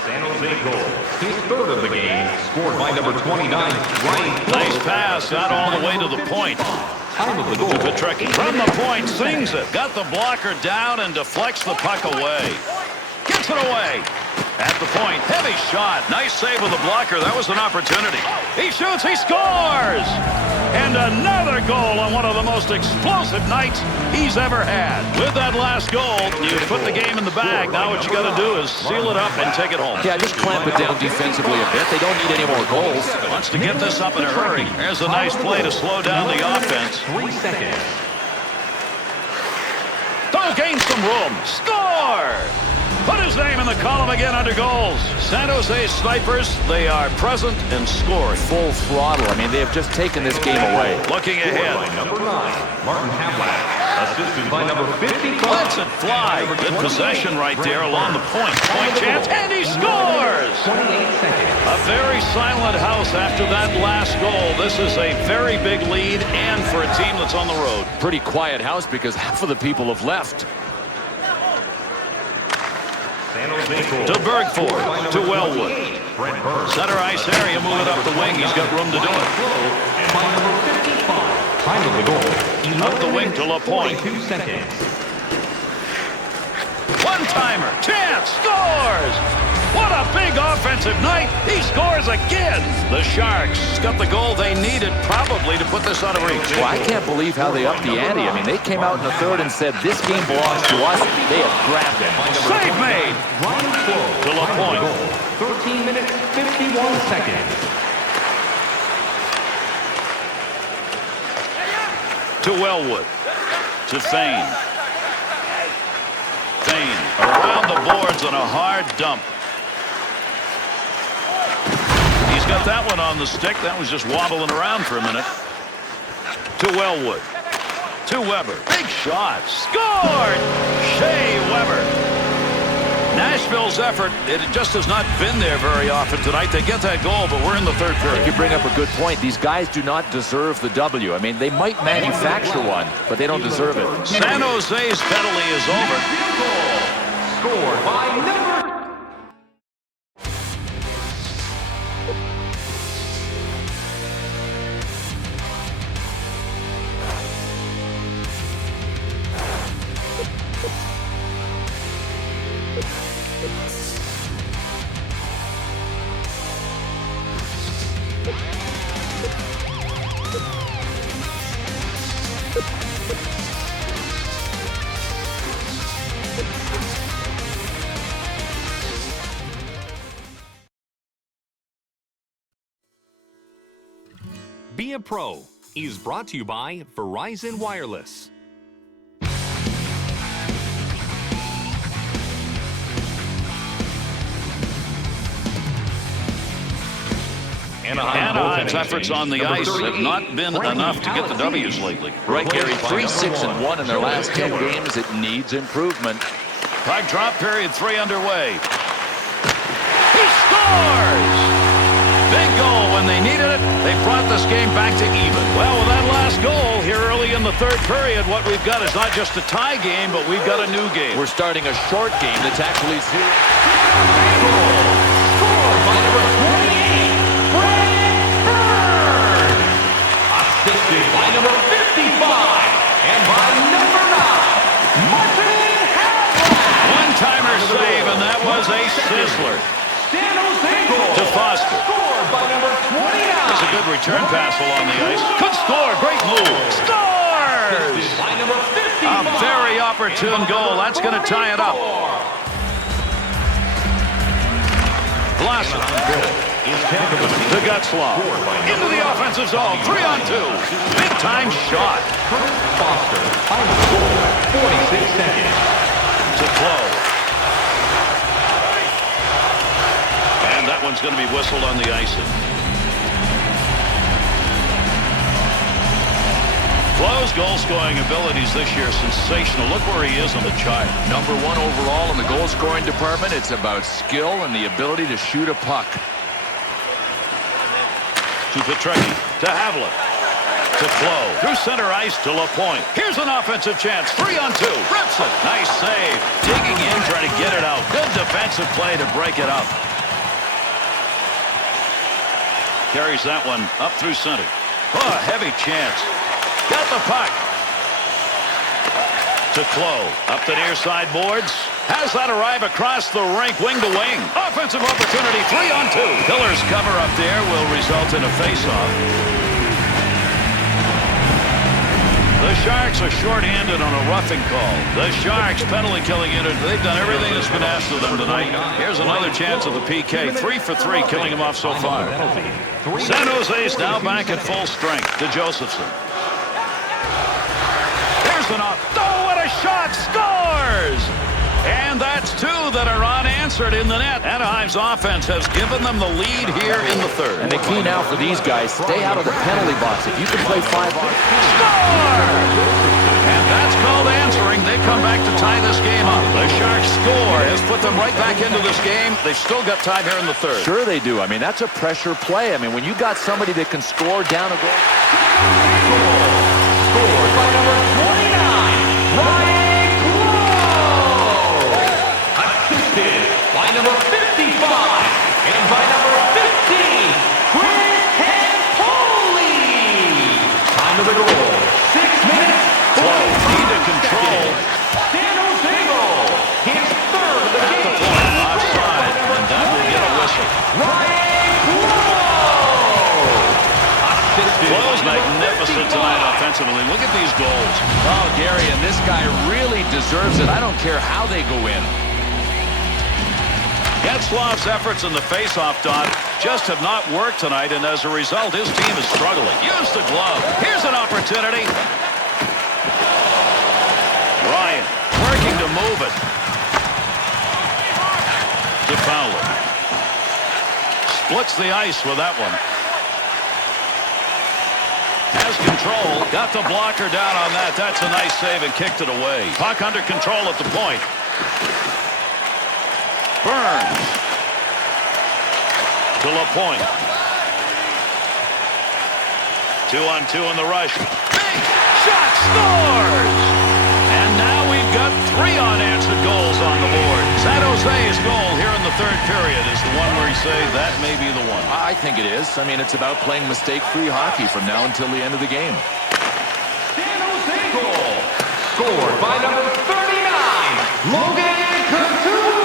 San Jose goal. His third of the game. Scored by number 29, Ryan. Nice pass out all the way to the point. Time of the goal. To Petrecki. From the point, sings it. Got the blocker down and deflects the puck away. Gets it away. At the point, heavy shot. Nice save with the blocker. That was an opportunity. He shoots, he scores! And another goal on one of the most explosive nights he's ever had. With that last goal, you put the game in the bag. Now what you got to do is seal it up and take it home. Yeah, just clamp it down defensively a bit. They don't need any more goals. Wants to get this up in a hurry. There's a nice play to slow down the offense. 3 seconds. Don't gain some room. Score! Put his name in the column again under goals. San Jose Snipers, they are present and scoring. Full throttle. I mean, they have just taken this game away. Looking Scored ahead. by number 9, Martin Havlat. Assisted by number 55. Lets it fly. Good possession right there along the point. Point chance, and he scores! 28 seconds. A very silent house after that last goal. This is a very big lead, and for a team that's on the road. Pretty quiet house because half of the people have left. To Bergford. To Wellwood. Center ice area, move it up the wing. He's got room to do it. By number 55. Time of the goal. Up the wing to LaPointe. 2 seconds. One-timer. Chance. Scores! What a big offensive night. He scores again. The Sharks got the goal they needed probably to put this out of reach. Well, I can't believe how they upped the ante. I mean, they came out in the third and said, this game belongs to us. They have grabbed it. Save made. Ryan Close. To LaPointe. 13 minutes, 51 seconds. To Wellwood. To Fane. Fane around the boards on a hard dump. He's got that one on the stick. That was just wobbling around for a minute. To Wellwood. To Weber. Big shot. Scored! Shea Weber. Nashville's effort, it just has not been there very often tonight. They get that goal, but we're in the third period. You bring up a good point. These guys do not deserve the W. I mean, they might manufacture one, but they don't deserve it. San Jose's penalty is over. Scored by number... Be a Pro is brought to you by Verizon Wireless. Anaheim's efforts on the ice have not been enough to get the W's lately. Right, Gary, 3-6-1 in their last 10 games. It needs improvement. Puck drop, period 3 underway. He scores! Big goal when they needed it. They brought this game back to even. Well, with that last goal here early in the third period, what we've got is not just a tie game, but we've got a new game. We're starting a short game that's actually zero. Scored by number 28, Brad Bird. Assisted by number 55 and by number 9, Martin Haverland. One-timer save, and that was a sizzler. To Foster. Scored by number 29. There's a good return pass along the ice. Could score. Great move. Scores! By number 55. A very opportune goal. That's going to tie it up. Blossom. To Gutzlaw. Into the offensive zone. 3-on-2. Big-time shot. Foster. Final score, 46 seconds. To Close. And that one's going to be whistled on the icing. Close's goal-scoring abilities this year sensational. Look where he is on the chart. Number 1 overall in the goal-scoring department. It's about skill and the ability to shoot a puck. To Petrecki. To Havlat. To Flo. Through center ice to LaPointe. Here's an offensive chance. 3-on-2. Rips it. Nice save. Digging in, trying to get it out. Good defensive play to break it up. Carries that one up through center. Oh, a heavy chance. Got the puck. To Clow. Up the near side boards. Has that arrive across the rink, wing to wing. Offensive opportunity, 3-on-2. Hiller's cover up there will result in a face-off. The Sharks are short-handed on a roughing call. The Sharks penalty killing unit. They've done everything that's been asked of them tonight. Here's another chance of the PK. 3 for 3, killing him off so far. San Jose's now back at full strength to Josephson. Here's an off. Oh, what a shot! Scores! And that's 2 that are unanswered in the net. Anaheim's offense has given them the lead here in the third. And the key now for these guys, stay out of the penalty box. If you can play 5 on. Score! And that's called answering. They come back to tie this game up. The Sharks score has put them right back into this game. They've still got time here in the third. Sure they do. I mean, that's a pressure play. I mean, when you got somebody that can score down a goal. Scored by number 29, Ryan Clough. Assisted by number 55 and by number 15, Chris Campoli. Time of the goal, 6 minutes, 40 Need to control. San Jose goal, his third of the game. Offside, and that will get a whistle. Ryan Clough. Clo's magnificent tonight offensively. Look at these goals. Oh, Gary, and this guy really deserves it. I don't care how they go in. Getzlaf's efforts in the face-off dot just have not worked tonight, and as a result, his team is struggling. Use the glove. Here's an opportunity. Ryan working to move it. To Fowler. splits the ice with that one. Has control. Got the blocker down on that. That's a nice save and kicked it away. Puck under control at the point. Burns. To LaPointe. 2-on-2 in the rush. Big shot, scores! And now we've got 3 unanswered goals on the board. San Jose's goal here in the third period is the one where you say that may be the one. I think it is. I mean, it's about playing mistake-free hockey from now until the end of the game. San Jose goal. Scored by number 39, Logan Couture.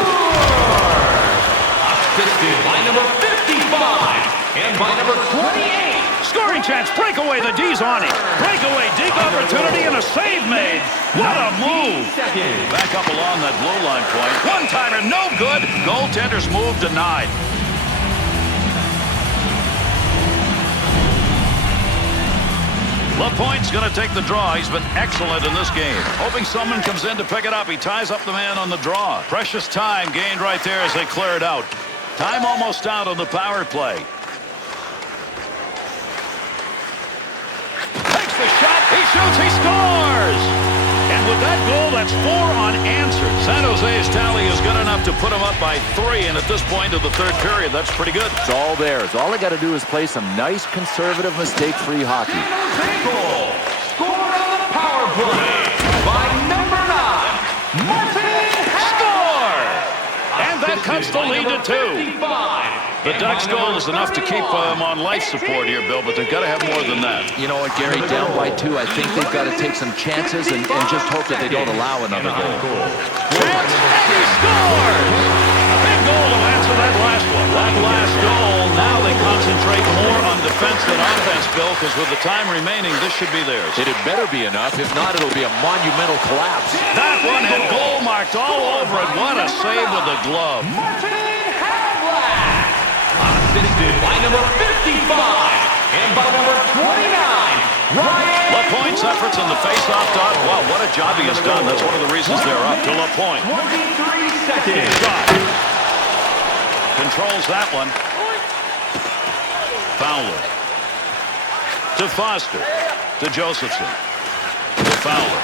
Assisted by number 55 and by number 28. Scoring chance, breakaway, the D's on it. Breakaway, deep opportunity, and a save made. What a move. Back up along that blue line point. One-timer, no good. Goaltender's move denied. LaPointe's going to take the draw. He's been excellent in this game. Hoping someone comes in to pick it up. He ties up the man on the draw. Precious time gained right there as they clear it out. Time almost out on the power play. Takes the shot. He shoots. He scores. And with that goal, that's 4 unanswered. San Jose's tally is good enough to put them up by 3. And at this point of the third period, that's pretty good. It's all theirs. All they got to do is play some nice, conservative, mistake-free hockey. Goal. Scored on the power play by number 9, Martin. Score! And that cuts the lead to 2. The Ducks' goal is enough to keep them on life support here, Bill, but they've got to have more than that. You know what, Gary, down by 2, I think they've got to take some chances and just hope that they don't allow another goal. Chance, and he scores! A big goal to answer that last one. That last goal, now they concentrate more on defense than offense, Bill, because with the time remaining, this should be theirs. It had better be enough. If not, it'll be a monumental collapse. That one had goal marked all over it. What a save with the glove. Assisted by number 55 and by number 29, Ryan. LaPointe's efforts in the face-off dot. Wow, what a job he has done. That's one of the reasons they're up. To LaPointe. 23 seconds. Shot. Controls that one. Fowler. To Foster. To Josephson. To Fowler.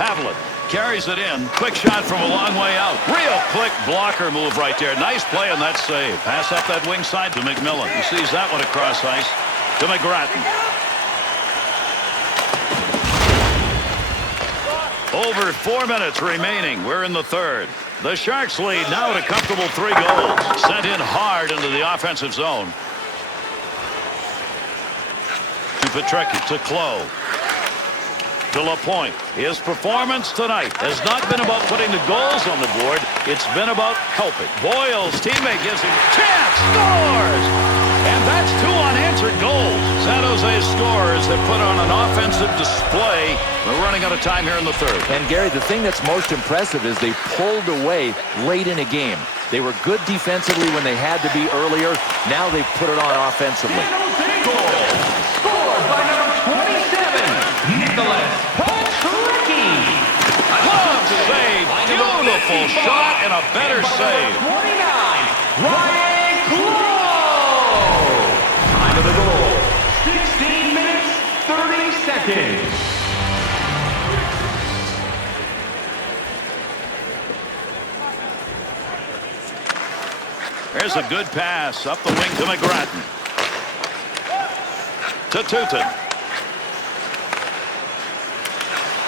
Havlin carries it in. Quick shot from a long way out. Real quick blocker move right there. Nice play on that save. Pass up that wing side to McMillan. He sees that one across ice to McGrattan. Over 4 minutes remaining. We're in the third. The Sharks lead now at a comfortable 3 goals. Sent in hard into the offensive zone. To Petrecki. To Clough. To LaPointe. His performance tonight has not been about putting the goals on the board. It's been about helping. Boyle's teammate gives him chance. Scores! And that's 2 unanswered goals. San Jose's scorers have put on an offensive display. We're running out of time here in the third. And, Gary, the thing that's most impressive is they pulled away late in a game. They were good defensively when they had to be earlier. Now they've put it on offensively. Scored by number 27, Nicholas Gretzky. Glove save. Beautiful shot and a better save. 29, Ryan Clough. Time of the goal, 16 minutes, 30 seconds. There's a good pass up the wing to McGrattan. To Tutin.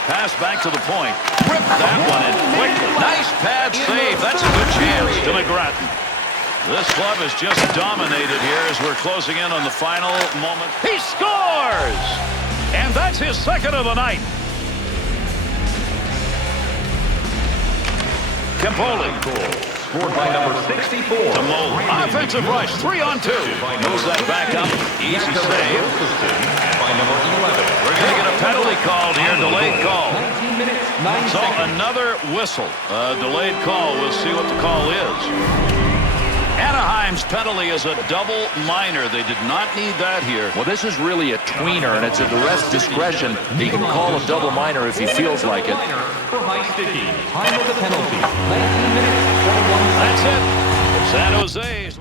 Pass back to the point. Rip that one in quickly. Nice pad save. That's a good chance to McGrattan. This club is just dominated here as we're closing in on the final moment. He scores! And that's his second of the night. Campoli. Scored by number 64. To Moe. Offensive rush, 3-on-2. Moves that back up. Easy save. By number 11. We're going to get a penalty called here. Delayed call. 19 minutes, 9 So seconds. another whistle. Delayed call. We'll see what the call is. Anaheim times penalty is a double minor. They did not need that here. Well, this is really a tweener, and it's at the ref's discretion. He can call a double minor if he feels like it. For high sticking. Time of the penalty. 19 minutes, 21 seconds. That's it. San Jose's.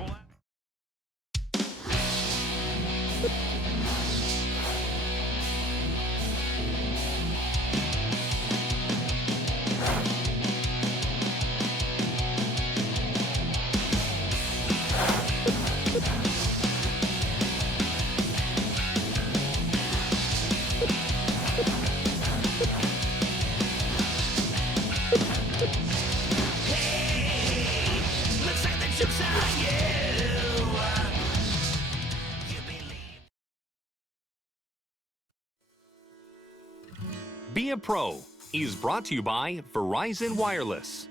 Be a Pro is brought to you by Verizon Wireless.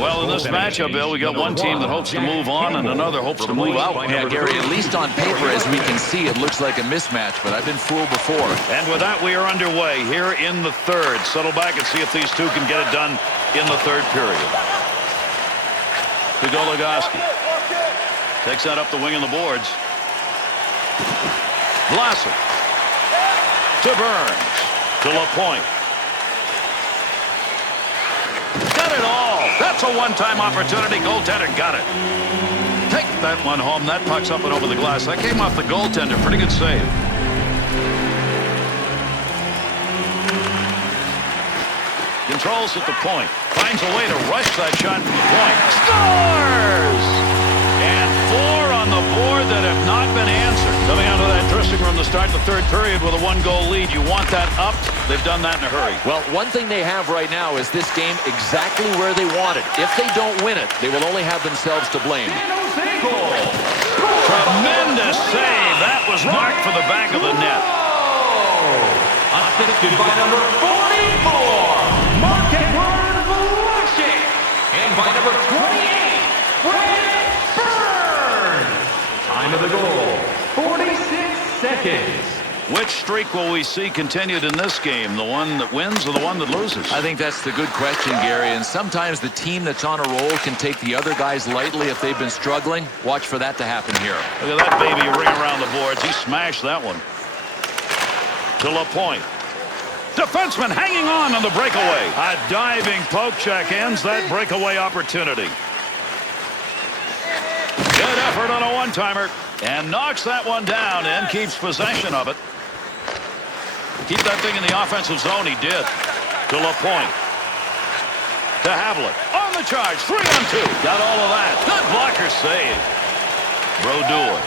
Well, in this matchup, Bill, we got one team that hopes to move on and another hopes to move out. Yeah, Gary, at least on paper, as we can see, it looks like a mismatch, but I've been fooled before. And with that, we are underway here in the third. Settle back and see if these two can get it done in the third period. To Goligoski. Takes that up the wing on the boards. Vlasic. To Burns. To LaPointe. Got it all. That's a one-time opportunity. Goaltender got it. Take that one home. That puck's up and over the glass. That came off the goaltender. Pretty good save. Controls at the point. Finds a way to rush that shot from the point. Scores! And 4 on the board that have not been answered. Coming out of that dressing room to start the third period with a 1-goal lead. You want that up. They've done that in a hurry. Well, one thing they have right now is this game exactly where they want it. If they don't win it, they will only have themselves to blame. Tremendous save. That was marked for the back of the net. Assisted by number 44, Mark-Edward Vlasic. And by number 28, Brandon Burns. Time of the goal, 46 seconds. Which streak will we see continued in this game? The one that wins or the one that loses? I think that's the good question, Gary. And sometimes the team that's on a roll can take the other guys lightly if they've been struggling. Watch for that to happen here. Look at that baby ring around the boards. He smashed that one. To LaPointe. Defenseman hanging on the breakaway. A diving poke check ends that breakaway opportunity. Good effort on a one-timer. And knocks that one down and keeps possession of it. Keep that thing in the offensive zone. He did. To LaPointe. To Havlet. On the charge. 3-on-2. Got all of that. Good blocker save. Brodeur.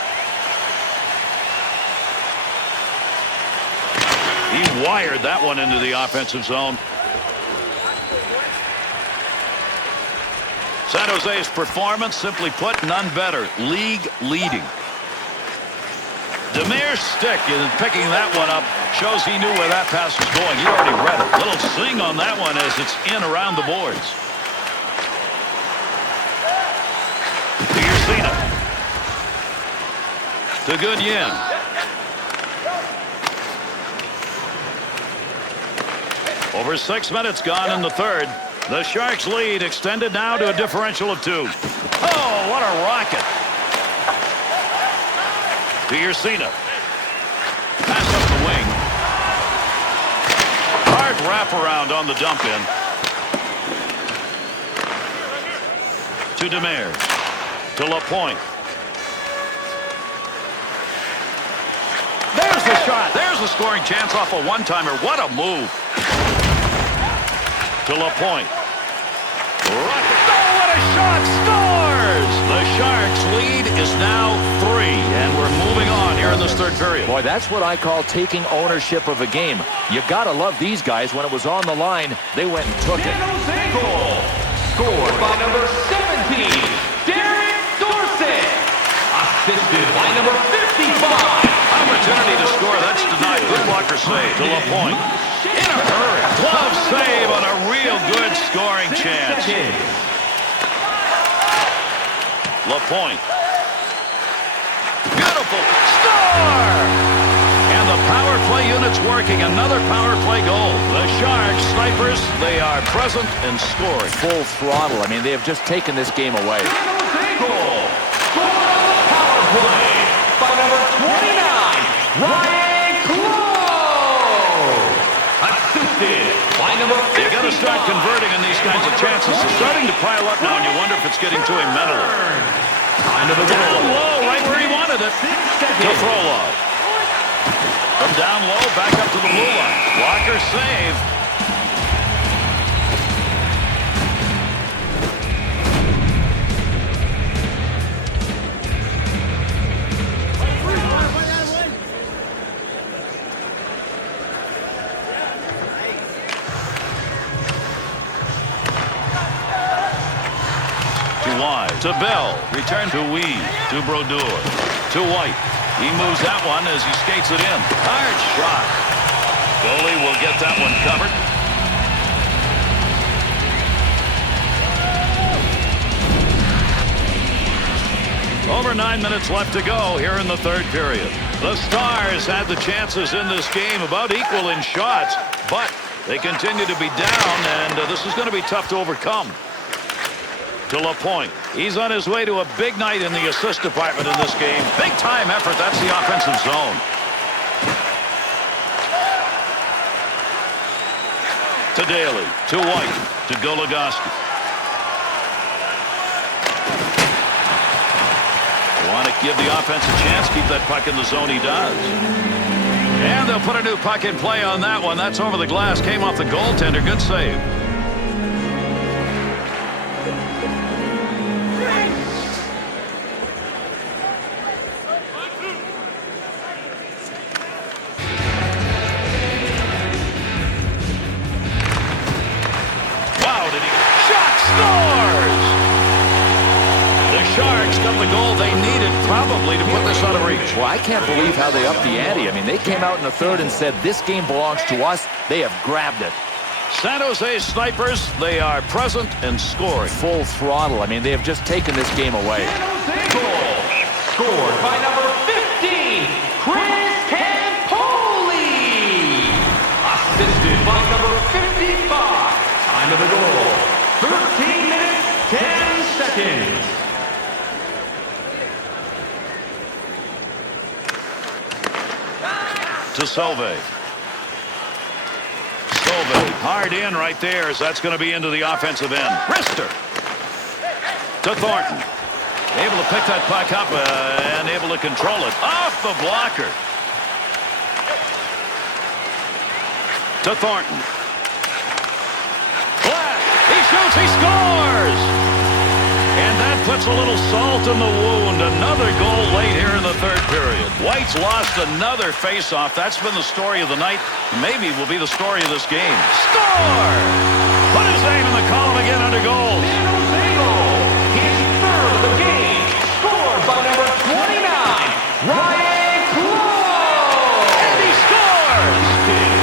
He wired that one into the offensive zone. San Jose's performance, simply put, none better. League leading. Demir's stick in picking that one up shows he knew where that pass was going. He already read it. Little zing on that one as it's in around the boards. To Yercina. To Goodyin. Over 6 minutes gone in the third. The Sharks lead extended now to a differential of 2. Oh, what a rocket. To Yercina. Pass up the wing. Hard wraparound on the dump in. To Demers. To LaPointe. There's the shot. There's the scoring chance off a one-timer. What a move. To LaPointe. Rocket. Oh, what a shot. Scores! The Sharks lead is now 3, and we're moving on here in this third period. Boy, that's what I call taking ownership of a game. You gotta love these guys. When it was on the line, they went and took it. Goal. Scored by number 17, Derek Dorsett. Assisted by number 55. Opportunity to score. That's denied. Good blocker save to LaPointe. In a hurry. Glove save on a real good scoring chance. LaPointe. Beautiful. Score! power play unit's working. Another power play goal. The Sharks snipers, they are present and scoring. Full throttle. I mean, they have just taken this game away. San Jose goal. Scored on the power play by number 29, Ryan Close. Assisted by number 55. You got to start converting in these kinds of chances. It's starting to pile up now, and you wonder if it's getting to him mentally. Down low, right where he wanted it. To Frolov. From down low, back up to the blue line. Walker save. Wide to Bell, return to Weed, to Brodeur, to White. He moves that one as he skates it in. Hard shot. Goalie will get that one covered. Over 9 minutes left to go here in the third period. The Stars had the chances in this game, about equal in shots, but they continue to be down, and this is going to be tough to overcome. To LaPointe. He's on his way to a big night in the assist department in this game. Big time effort. That's the offensive zone. To Daly. To White. To Goligoski. Want to give the offense a chance. Keep that puck in the zone. He does. And they'll put a new puck in play on that one. That's over the glass. Came off the goaltender. Good save. The goal they needed probably to put this out of reach. Well, I can't believe how they upped the ante. I mean, they came out in the third and said, this game belongs to us. They have grabbed it. San Jose snipers, they are present and scoring. Full throttle. I mean, they have just taken this game away. San Jose goal. Scored by number 15, Chris Campoli. Assisted by number 55. Time of the goal, 13 minutes, 10 seconds. To Solvay. Solvay, hard in right there, as that's going to be into the offensive end. Rister. To Thornton. Able to pick that puck up and able to control it. Off the blocker. To Thornton. Black. He shoots, he scores! And that puts a little salt in the wound. Another goal late here in the third period. White's lost another face-off. That's been the story of the night. Maybe will be the story of this game. Score! Put his name in the column again under goals. San Jose goal. His third of the game. Scored by number 29, Ryan Close. And he scores!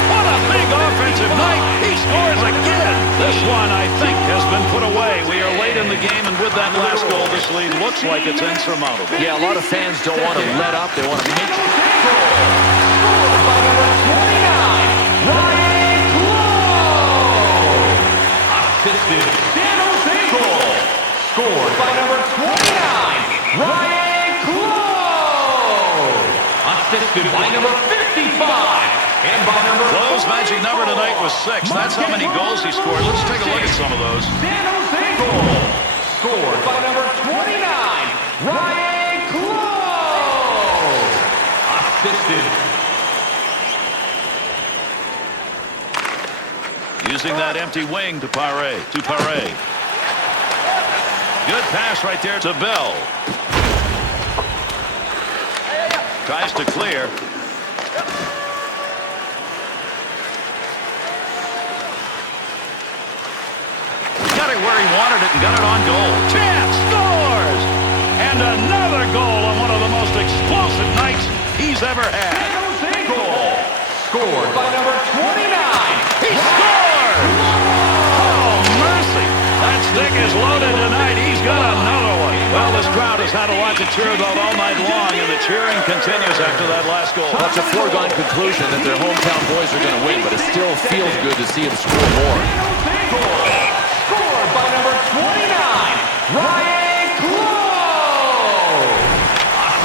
What a big offensive night. He scores again. This one, I think, has been put away. We are late in the game, and with that last goal, this lead looks like it's insurmountable. Yeah, a lot of fans don't want to let up. They want to make sure. Scored by number 29, Ryan Close. Assisted. San Jose goal. Scored by number 29, Ryan Close. Assisted by number 55. And by number Close's magic number tonight was 6. That's how many goals he scored. Let's take a look at some of those. San Jose goal. Scored by number 29, Ryan Close. Assisted. Using that empty wing to Paré. Good pass right there to Bell. Tries to clear. Got it where he wanted it and got it on goal. Chance scores! And another goal on one of the most explosive nights he's ever had. San Jose goal. Scored by number 29. He scores! Oh, mercy! That stick is loaded tonight. He's got another one. Well, this crowd has had a lot to cheer about all night long, and the cheering continues after that last goal. Well, it's a foregone conclusion that their hometown boys are going to win, but it still feels good to see them score more. Scored by number 29, Ryan Close.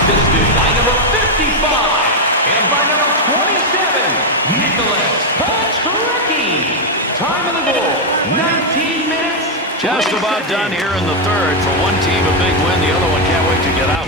Assisted by number 55 and by number 27, Nicholas Gretzky. Time of the goal, 19 minutes. Just about done here in the third. For one team, a big win. The other one can't wait to get out.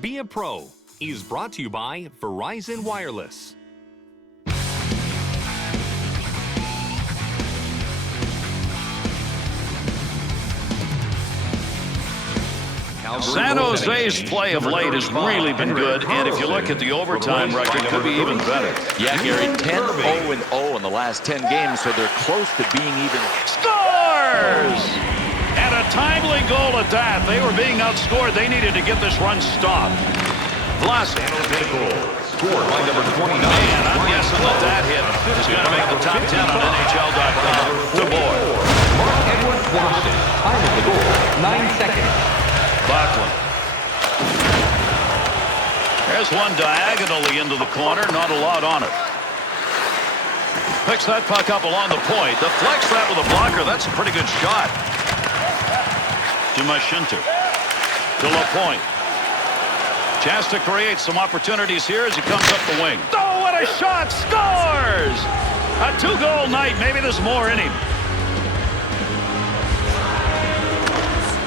Be a Pro is brought to you by Verizon Wireless. San Jose's play of late has really been good, and if you look at the overtime record, it could be even better. Yeah, Gary, 10-0-0 in the last 10 games, so they're close to being even. Scores! And a timely goal at that. They were being outscored. They needed to get this run stopped. Vlasik. Scored by number 29. Man, I'm guessing that hit is going to make the top 10 on NHL.com. DeBoer. Mark Edward Washington. Time of the goal, 9 seconds. Backlund. There's one diagonally into the corner. Not a lot on it. Picks that puck up along the point. Deflects that with a blocker. That's a pretty good shot. To Mashinter. To LaPointe. Chance to create some opportunities here as he comes up the wing. Oh, what a shot! Scores! A 2-goal night. Maybe there's more in him.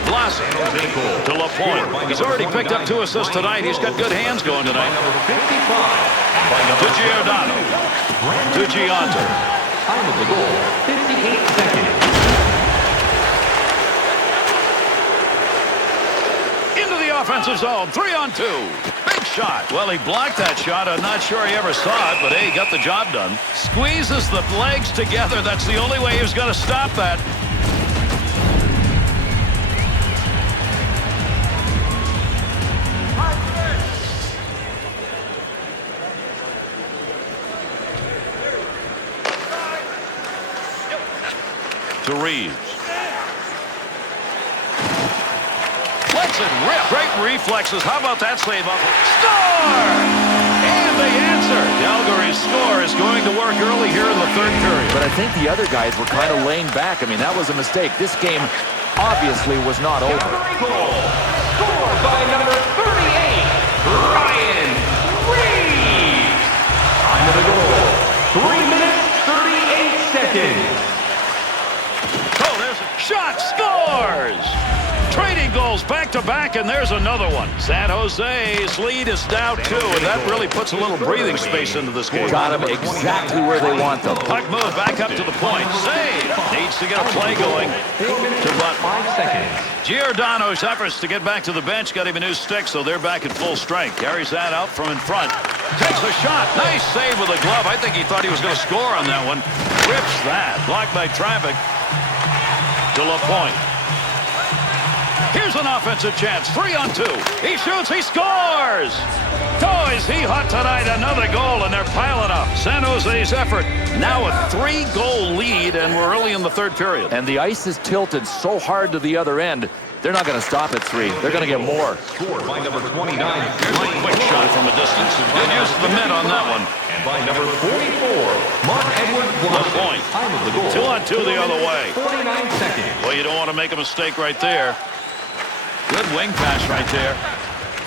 Vlasik to LaPointe. He's already picked up 2 assists tonight. He's got good hands going tonight. To Giordano. To Gianto. Time of the goal, 58 seconds. Into the offensive zone. 3-on-2. Big shot. Well, he blocked that shot. I'm not sure he ever saw it, but hey, he got the job done. Squeezes the legs together. That's the only way he was going to stop that. To Reeves. Lets it rip. Great reflexes. How about that save up? Score! And the answer. Calgary's score is going to work early here in the third period. But I think the other guys were kind of laying back. I mean, that was a mistake. This game obviously was not over. Calgary goal, scored by number 38, Ryan Reeves. Time of the goal, 3 minutes, 38 seconds. Shot, scores! Trading goals back-to-back, and there's another one. San Jose's lead is now 2, and that really puts a little breathing space into this game. Got them exactly where they want them. Puck move back up to the point. Save! Needs to get a play going. 4 minutes, 5 seconds. Giordano's efforts to get back to the bench got him a new stick, so they're back at full strength. Carries that out from in front. Takes the shot. Nice save with a glove. I think he thought he was going to score on that one. Rips that. Blocked by traffic. To LaPointe. Here's an offensive chance. 3-on-2. He shoots. He scores. Oh, is he hot tonight? Another goal, and they're piling up. San Jose's effort. Now a 3-goal lead, and we're early in the third period. And the ice is tilted so hard to the other end. They're not going to stop at 3. They're going to get more. Scored by number 29. Here's a quick shot from a distance. Good use of the mid on that one. And by number 44, Mark Edward LaPointe. Time of the goal. 2-on-2 the other way. 49 seconds. Well, you don't want to make a mistake right there. Good wing pass right there.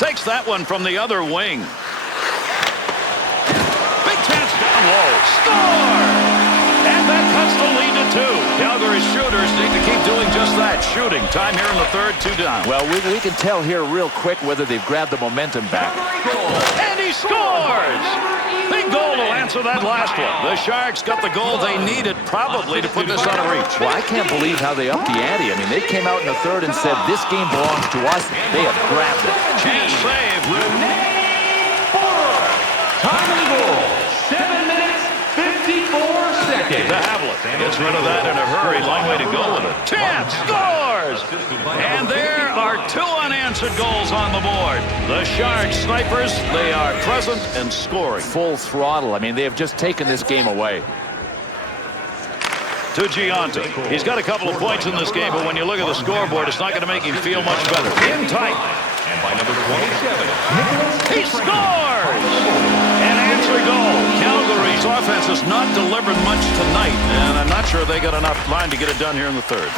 Takes that one from the other wing. Big chance down low. Score! And that cuts the lead to 2. Calgary's shooters need to keep doing just that, shooting. Time here in the third, 2 down. Well, we can tell here real quick whether they've grabbed the momentum back. And he scores! answer that last one. The Sharks got the goal they needed probably to put this out of reach. Well, I can't believe how they upped the ante. I mean, they came out in the third and said, this game belongs to us. They have grabbed it. Chance save. Time of the goal, 7 minutes, 54 seconds. De Havilland gets rid of that in a hurry. Long way to go with it. Chance scores! And there are 2 unanswered goals on the board. The Sharks snipers, they are present and scoring. Full throttle. I mean, they have just taken this game away. To Giunta. He's got a couple of points in this game, but when you look at the scoreboard, it's not going to make him feel much better. In tight. And by number 27, He scores! An answer goal. Calgary's offense has not delivered much tonight, and I'm not sure they got enough line to get it done here in the third.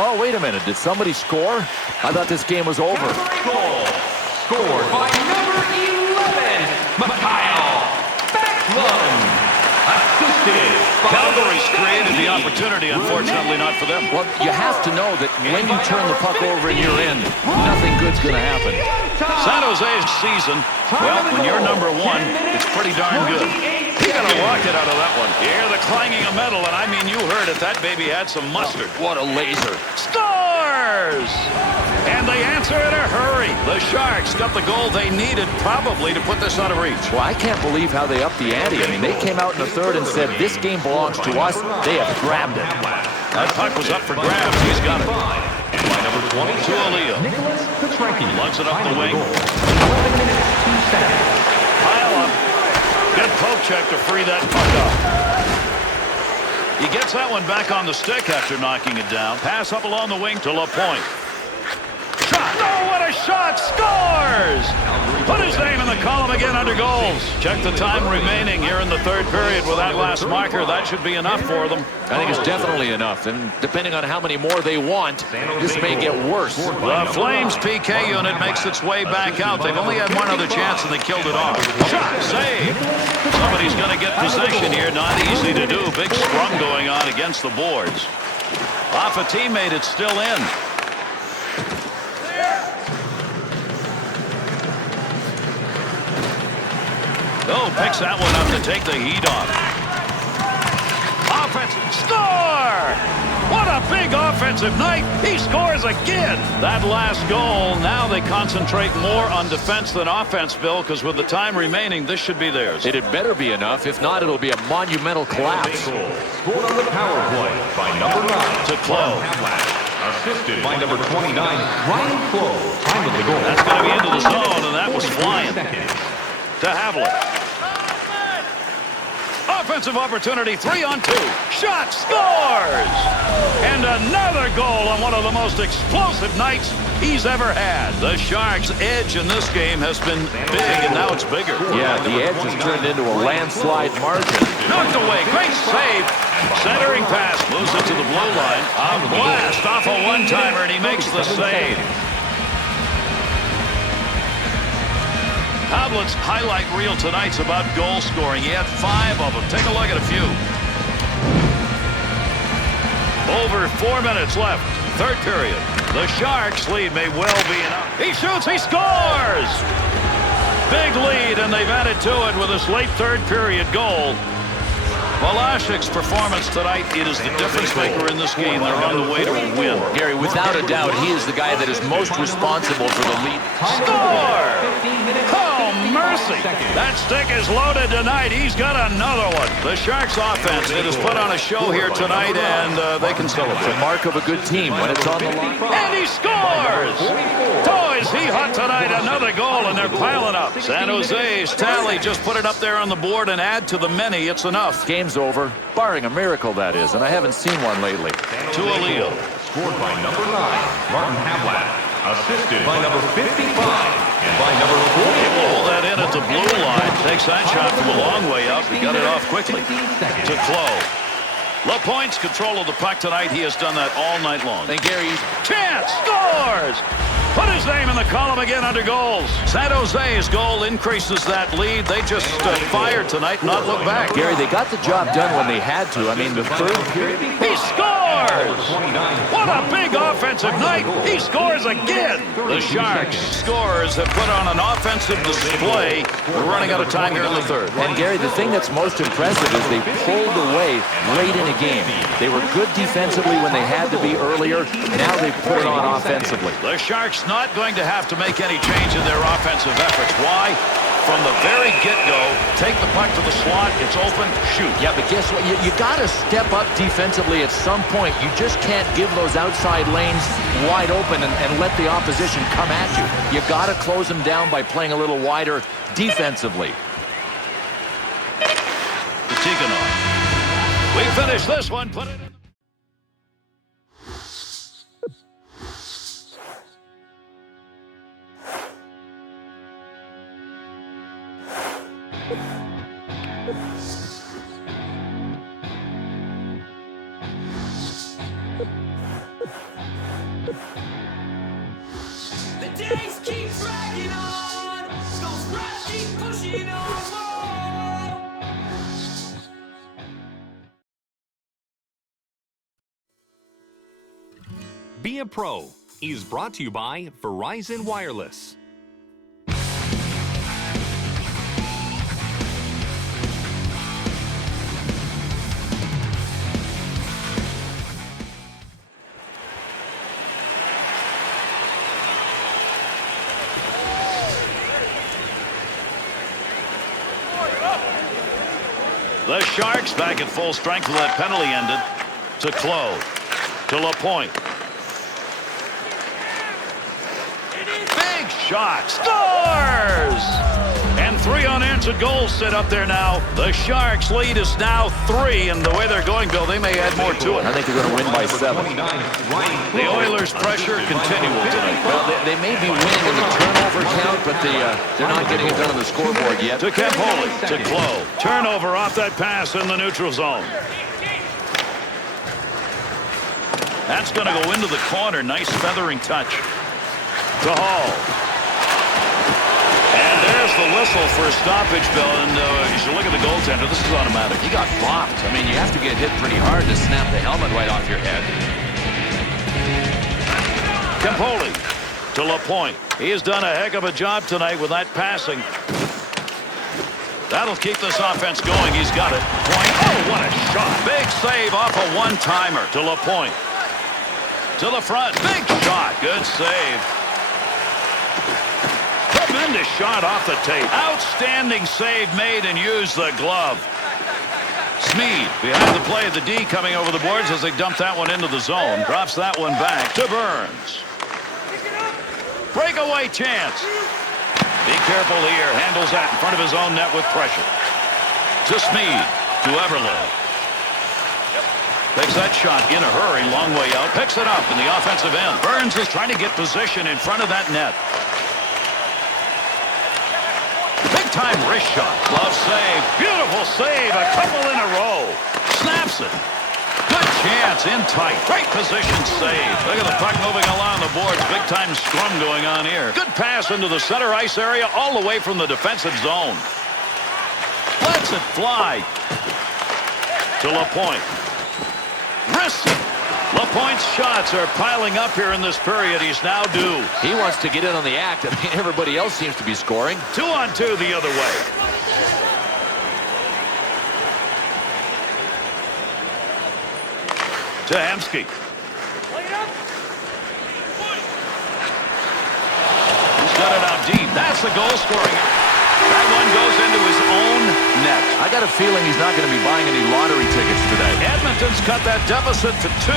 Oh, wait a minute. Did somebody score? I thought this game was over. goal scored by number 11, Mikhail Backlund. Assisted by Calgary's created the opportunity, unfortunately not for them. Well, you have to know that when you turn the puck over in your end, nothing good's going to happen. San Jose's season, well, when you're number 1, it's pretty darn good. He got a rocket out of that one. You hear the clanging of metal, and I mean, you heard it. That baby had some mustard. What a laser. Scores! And they answer in a hurry. The Sharks got the goal they needed probably to put this out of reach. Well, I can't believe how they upped the ante. I mean, they came out in the third and said, this game belongs to us. They have grabbed it. That puck was up for grabs. He's got it. And by number 22, To O'Leal. Lugs it up the wing. 11 minutes, 2 seconds. Pile up. Good poke check to free that puck up. He gets that one back on the stick after knocking it down. Pass up along the wing to LaPointe. Shot! Oh, what a shot! Scores! Put his name in the column again under goals. Check the time remaining here in the third period with that last marker. That should be enough for them. I think it's definitely enough. And depending on how many more they want, this may get worse. The Flames PK unit makes its way back out. They've only had one other chance and they killed it off. Shot! Save! Somebody's going to get possession here. Not easy to do. Big scrum going on against the boards. Off a teammate, it's still in. Oh, picks that one up to take the heat off. Offensive score! What a big offensive night. He scores again. That last goal, now they concentrate more on defense than offense, Bill, because with the time remaining, this should be theirs. It had better be enough. If not, it'll be a monumental collapse. Scored on the power play by number 9, To Clough. assisted by number 29, Ryan Clough. Time of the goal. That's going to be into the zone, and that was flying. To Havilland. Offensive opportunity, 3-on-2. Shot, scores! And another goal on one of the most explosive nights he's ever had. The Sharks' edge in this game has been big, and now it's bigger. Yeah, the edge has turned into a landslide margin. Knocked away, great save. Centering pass, moves it to the blue line. A blast off a one-timer, and he makes the save. Havlin's highlight reel tonight's about goal scoring. He had 5 of them. Take a look at a few. Over 4 minutes left. Third period. The Sharks' lead may well be enough. He shoots. He scores! Big lead, and they've added to it with this late third period goal. Velashik's performance tonight, it is the difference maker in this game. They're on the way to a win. Gary, without a doubt, he is the guy that is most responsible for the lead. Score! Oh, mercy! That stick is loaded tonight. He's got another one. The Sharks offense, it has put on a show here tonight, and they can celebrate. The mark of a good team when it's on the line. And he scores! Oh, is he hot tonight? Another goal, and they're piling up. San Jose's tally, just put it up there on the board and add to the many. It's enough. Game's over, barring a miracle, that is, and I haven't seen one lately. To O'Leal. Scored by number 9, Martin Havlat. Assisted by number 55 and by number 40. Hold that in at the blue line. Takes that shot from a long way up. He got it off quickly. To Clough. LaPointe's control of the puck tonight. He has done that all night long. And Gary, Chance scores! Put his name in the column again under goals. San Jose's goal increases that lead. They just fired tonight, not look back. Gary, they got the job done when they had to. I mean, the third period. He scores! What a big offensive night. He scores again. The Sharks scorers have put on an offensive display. We're running out of time here in the third. And Gary, the thing that's most impressive is they pulled away late in the game. They were good defensively when they had to be earlier. Now they put it on offensively. The Sharks not going to have to make any change in their offensive efforts. Why? From the very get-go, take the puck to the slot, it's open, shoot. Yeah, but guess what? You got to step up defensively at some point. You just can't give those outside lanes wide open and let the opposition come at you. You got to close them down by playing a little wider defensively. Tiganov. We finish this one. Put it in. The days keep dragging on. Those rats keep pushing on more. Be a Pro is brought to you by Verizon Wireless. The Sharks back at full strength with that penalty ended. To Clove. To LaPointe. Big shot. Scores! And 3 unanswered goals sit up there now. The Sharks lead is now 3, and the way they're going, Bill, they may add more to it. I think they're going to win by 7. The Oilers' pressure continual tonight. Well, they may be winning in the turnover count, but they're not getting it done on the scoreboard yet. To Kempoli. To Clove. Turnover off that pass in the neutral zone. That's going to go into the corner. Nice feathering touch. To Hall. And there's the whistle for a stoppage, Bill. And you should look at the goaltender. This is automatic. He got bopped. I mean, you have to get hit pretty hard to snap the helmet right off your head. Kempoli to LaPointe. He has done a heck of a job tonight with that passing. That'll keep this offense going. He's got it. Point. Oh, what a shot. Big save off a one-timer to LaPointe. To the front. Big shot. Good save. Tremendous shot off the tape. Outstanding save made and used the glove. Smead behind the play of the D coming over the boards as they dump that one into the zone. Drops that one back to Burns. Breakaway chance. Be careful here. Handles that in front of his own net with pressure. To Smead. To Everly. Takes that shot in a hurry. Long way out. Picks it up in the offensive end. Burns is trying to get position in front of that net. Big-time wrist shot. Glove save. Beautiful save. A couple in a row. Snaps it. Good chance. In tight. Great position save. Look at the puck moving along the boards. Big-time scrum going on here. Good pass into the center ice area all the way from the defensive zone. Lets it fly. To LaPointe. Wrists it. LaPointe's shots are piling up here in this period. He's now due. He wants to get in on the act. I mean, everybody else seems to be scoring. 2-on-2 the other way. To Hemsky. He's got it out deep. That's the goal scoring. That one goes into his own net. I got a feeling he's not going to be buying any lottery tickets today. Edmonton's cut that deficit to 2,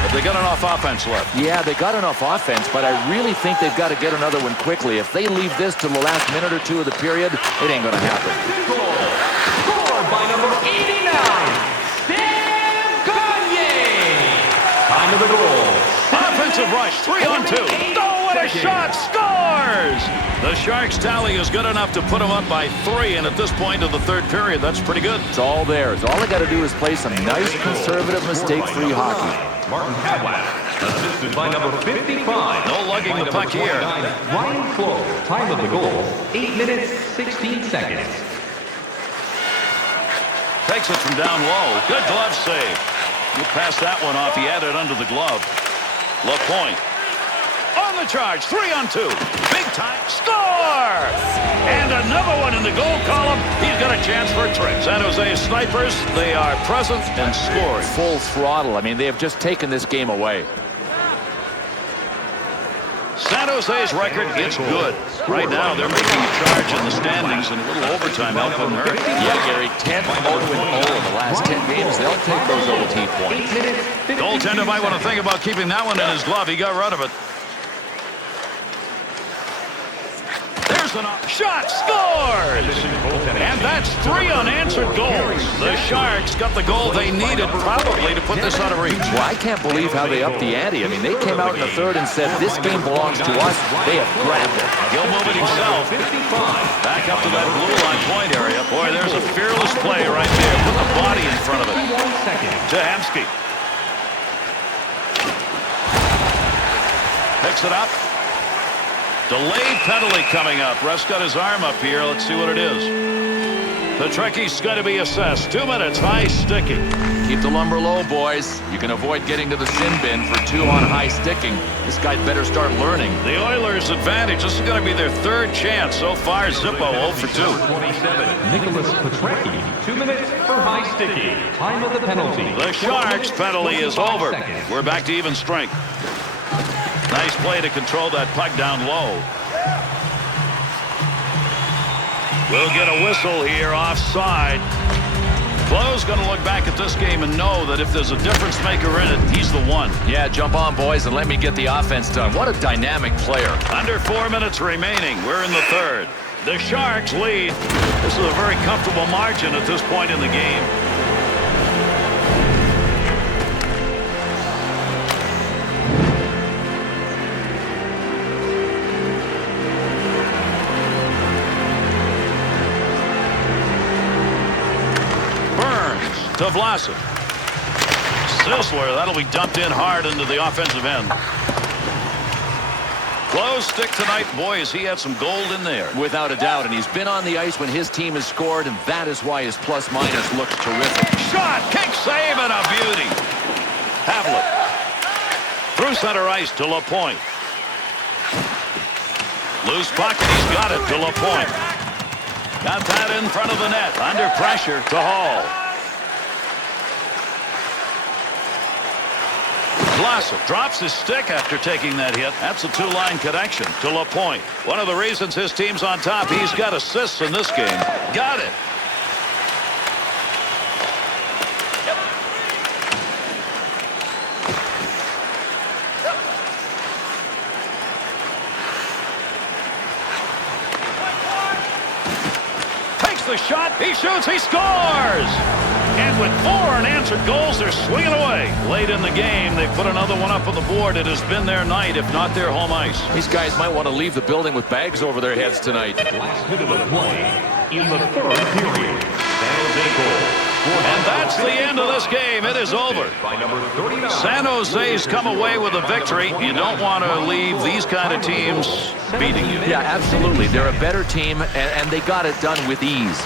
but they got enough offense left. Yeah, they got enough offense, but I really think they've got to get another one quickly. If they leave this to the last minute or 2 of the period, it ain't going to happen. Goal. Scored by number 89, Sam Gagner. Time of the goal. Offensive rush, 3-on-2. Oh, what a shot! Scores! The Sharks' tally is good enough to put them up by 3, and at this point of the third period, that's pretty good. It's all there. All they got to do is play some nice, conservative, mistake-free hockey. Martin Hadwat. Assisted by number 55. No lugging the puck here. Ryan Close. Time of the goal, 8 minutes, 16 seconds. Takes it from down low. Good glove save. You passed that one off. He had it under the glove. LaPointe. On the charge. 3-on-2. Big time. Score! And another one in the goal column. He's got a chance for a trick. San Jose Snipers, they are present and scoring. Full throttle. I mean, they have just taken this game away. San Jose's record, it's good. Right now, they're making a charge in the standings, and a little overtime help them hurt. Yeah, Gary, 10-0 in the last 10 games. They'll take those OT points. Goaltender might want to think about keeping that one in his glove. He got rid of it. There's an shot, scores! And that's 3 unanswered goals. The Sharks got the goal they needed probably to put this out of reach. Well, I can't believe how they upped the ante. I mean, they came out in the third and said, this game belongs to us. They have grabbed it. He'll move it himself. Back up to that blue line point area. Boy, there's a fearless play right there. Put the body in front of it. To Hemsky. Picks it up. Delayed penalty coming up. Ref's got his arm up here. Let's see what it is. Petrecki's got to be assessed. 2 minutes, high sticking. Keep the lumber low, boys. You can avoid getting to the sin bin for 2 on high sticking. This guy better start learning. The Oilers' advantage. This is going to be their third chance. So far, Zippo 0 for 2. 27, Nicholas Petrecki. 2 minutes for high sticking. Time of the penalty. The Sharks' penalty is over. We're back to even strength. Nice play to control that puck down low. We'll get a whistle here offside. Clo's going to look back at this game and know that if there's a difference maker in it, he's the one. Yeah, jump on, boys, and let me get the offense done. What a dynamic player. Under 4 minutes remaining. We're in the third. The Sharks lead. This is a very comfortable margin at this point in the game. To Vlasic. Sisler, that'll be dumped in hard into the offensive end. Close stick tonight. Boy, has he had some gold in there. Without a doubt, and he's been on the ice when his team has scored, and that is why his plus-minus looks terrific. Shot, kick, save, and a beauty. Havlet. Through center ice to LaPointe. Loose puck, and he's got it to LaPointe. Got that in front of the net. Under pressure to Hall. Vlasic drops his stick after taking that hit. That's a two-line connection to LaPointe. One of the reasons his team's on top, he's got assists in this game. Got it. Takes the shot. He shoots. He scores. And with 4 unanswered goals, they're swinging away. Late in the game, they put another one up on the board. It has been their night, if not their home ice. These guys might want to leave the building with bags over their heads tonight. Last hit of the play in the third period. San Jose goal. And that's the end of this game. It is over. San Jose's come away with a victory. You don't want to leave these kind of teams beating you. Yeah, absolutely. They're a better team, and they got it done with ease.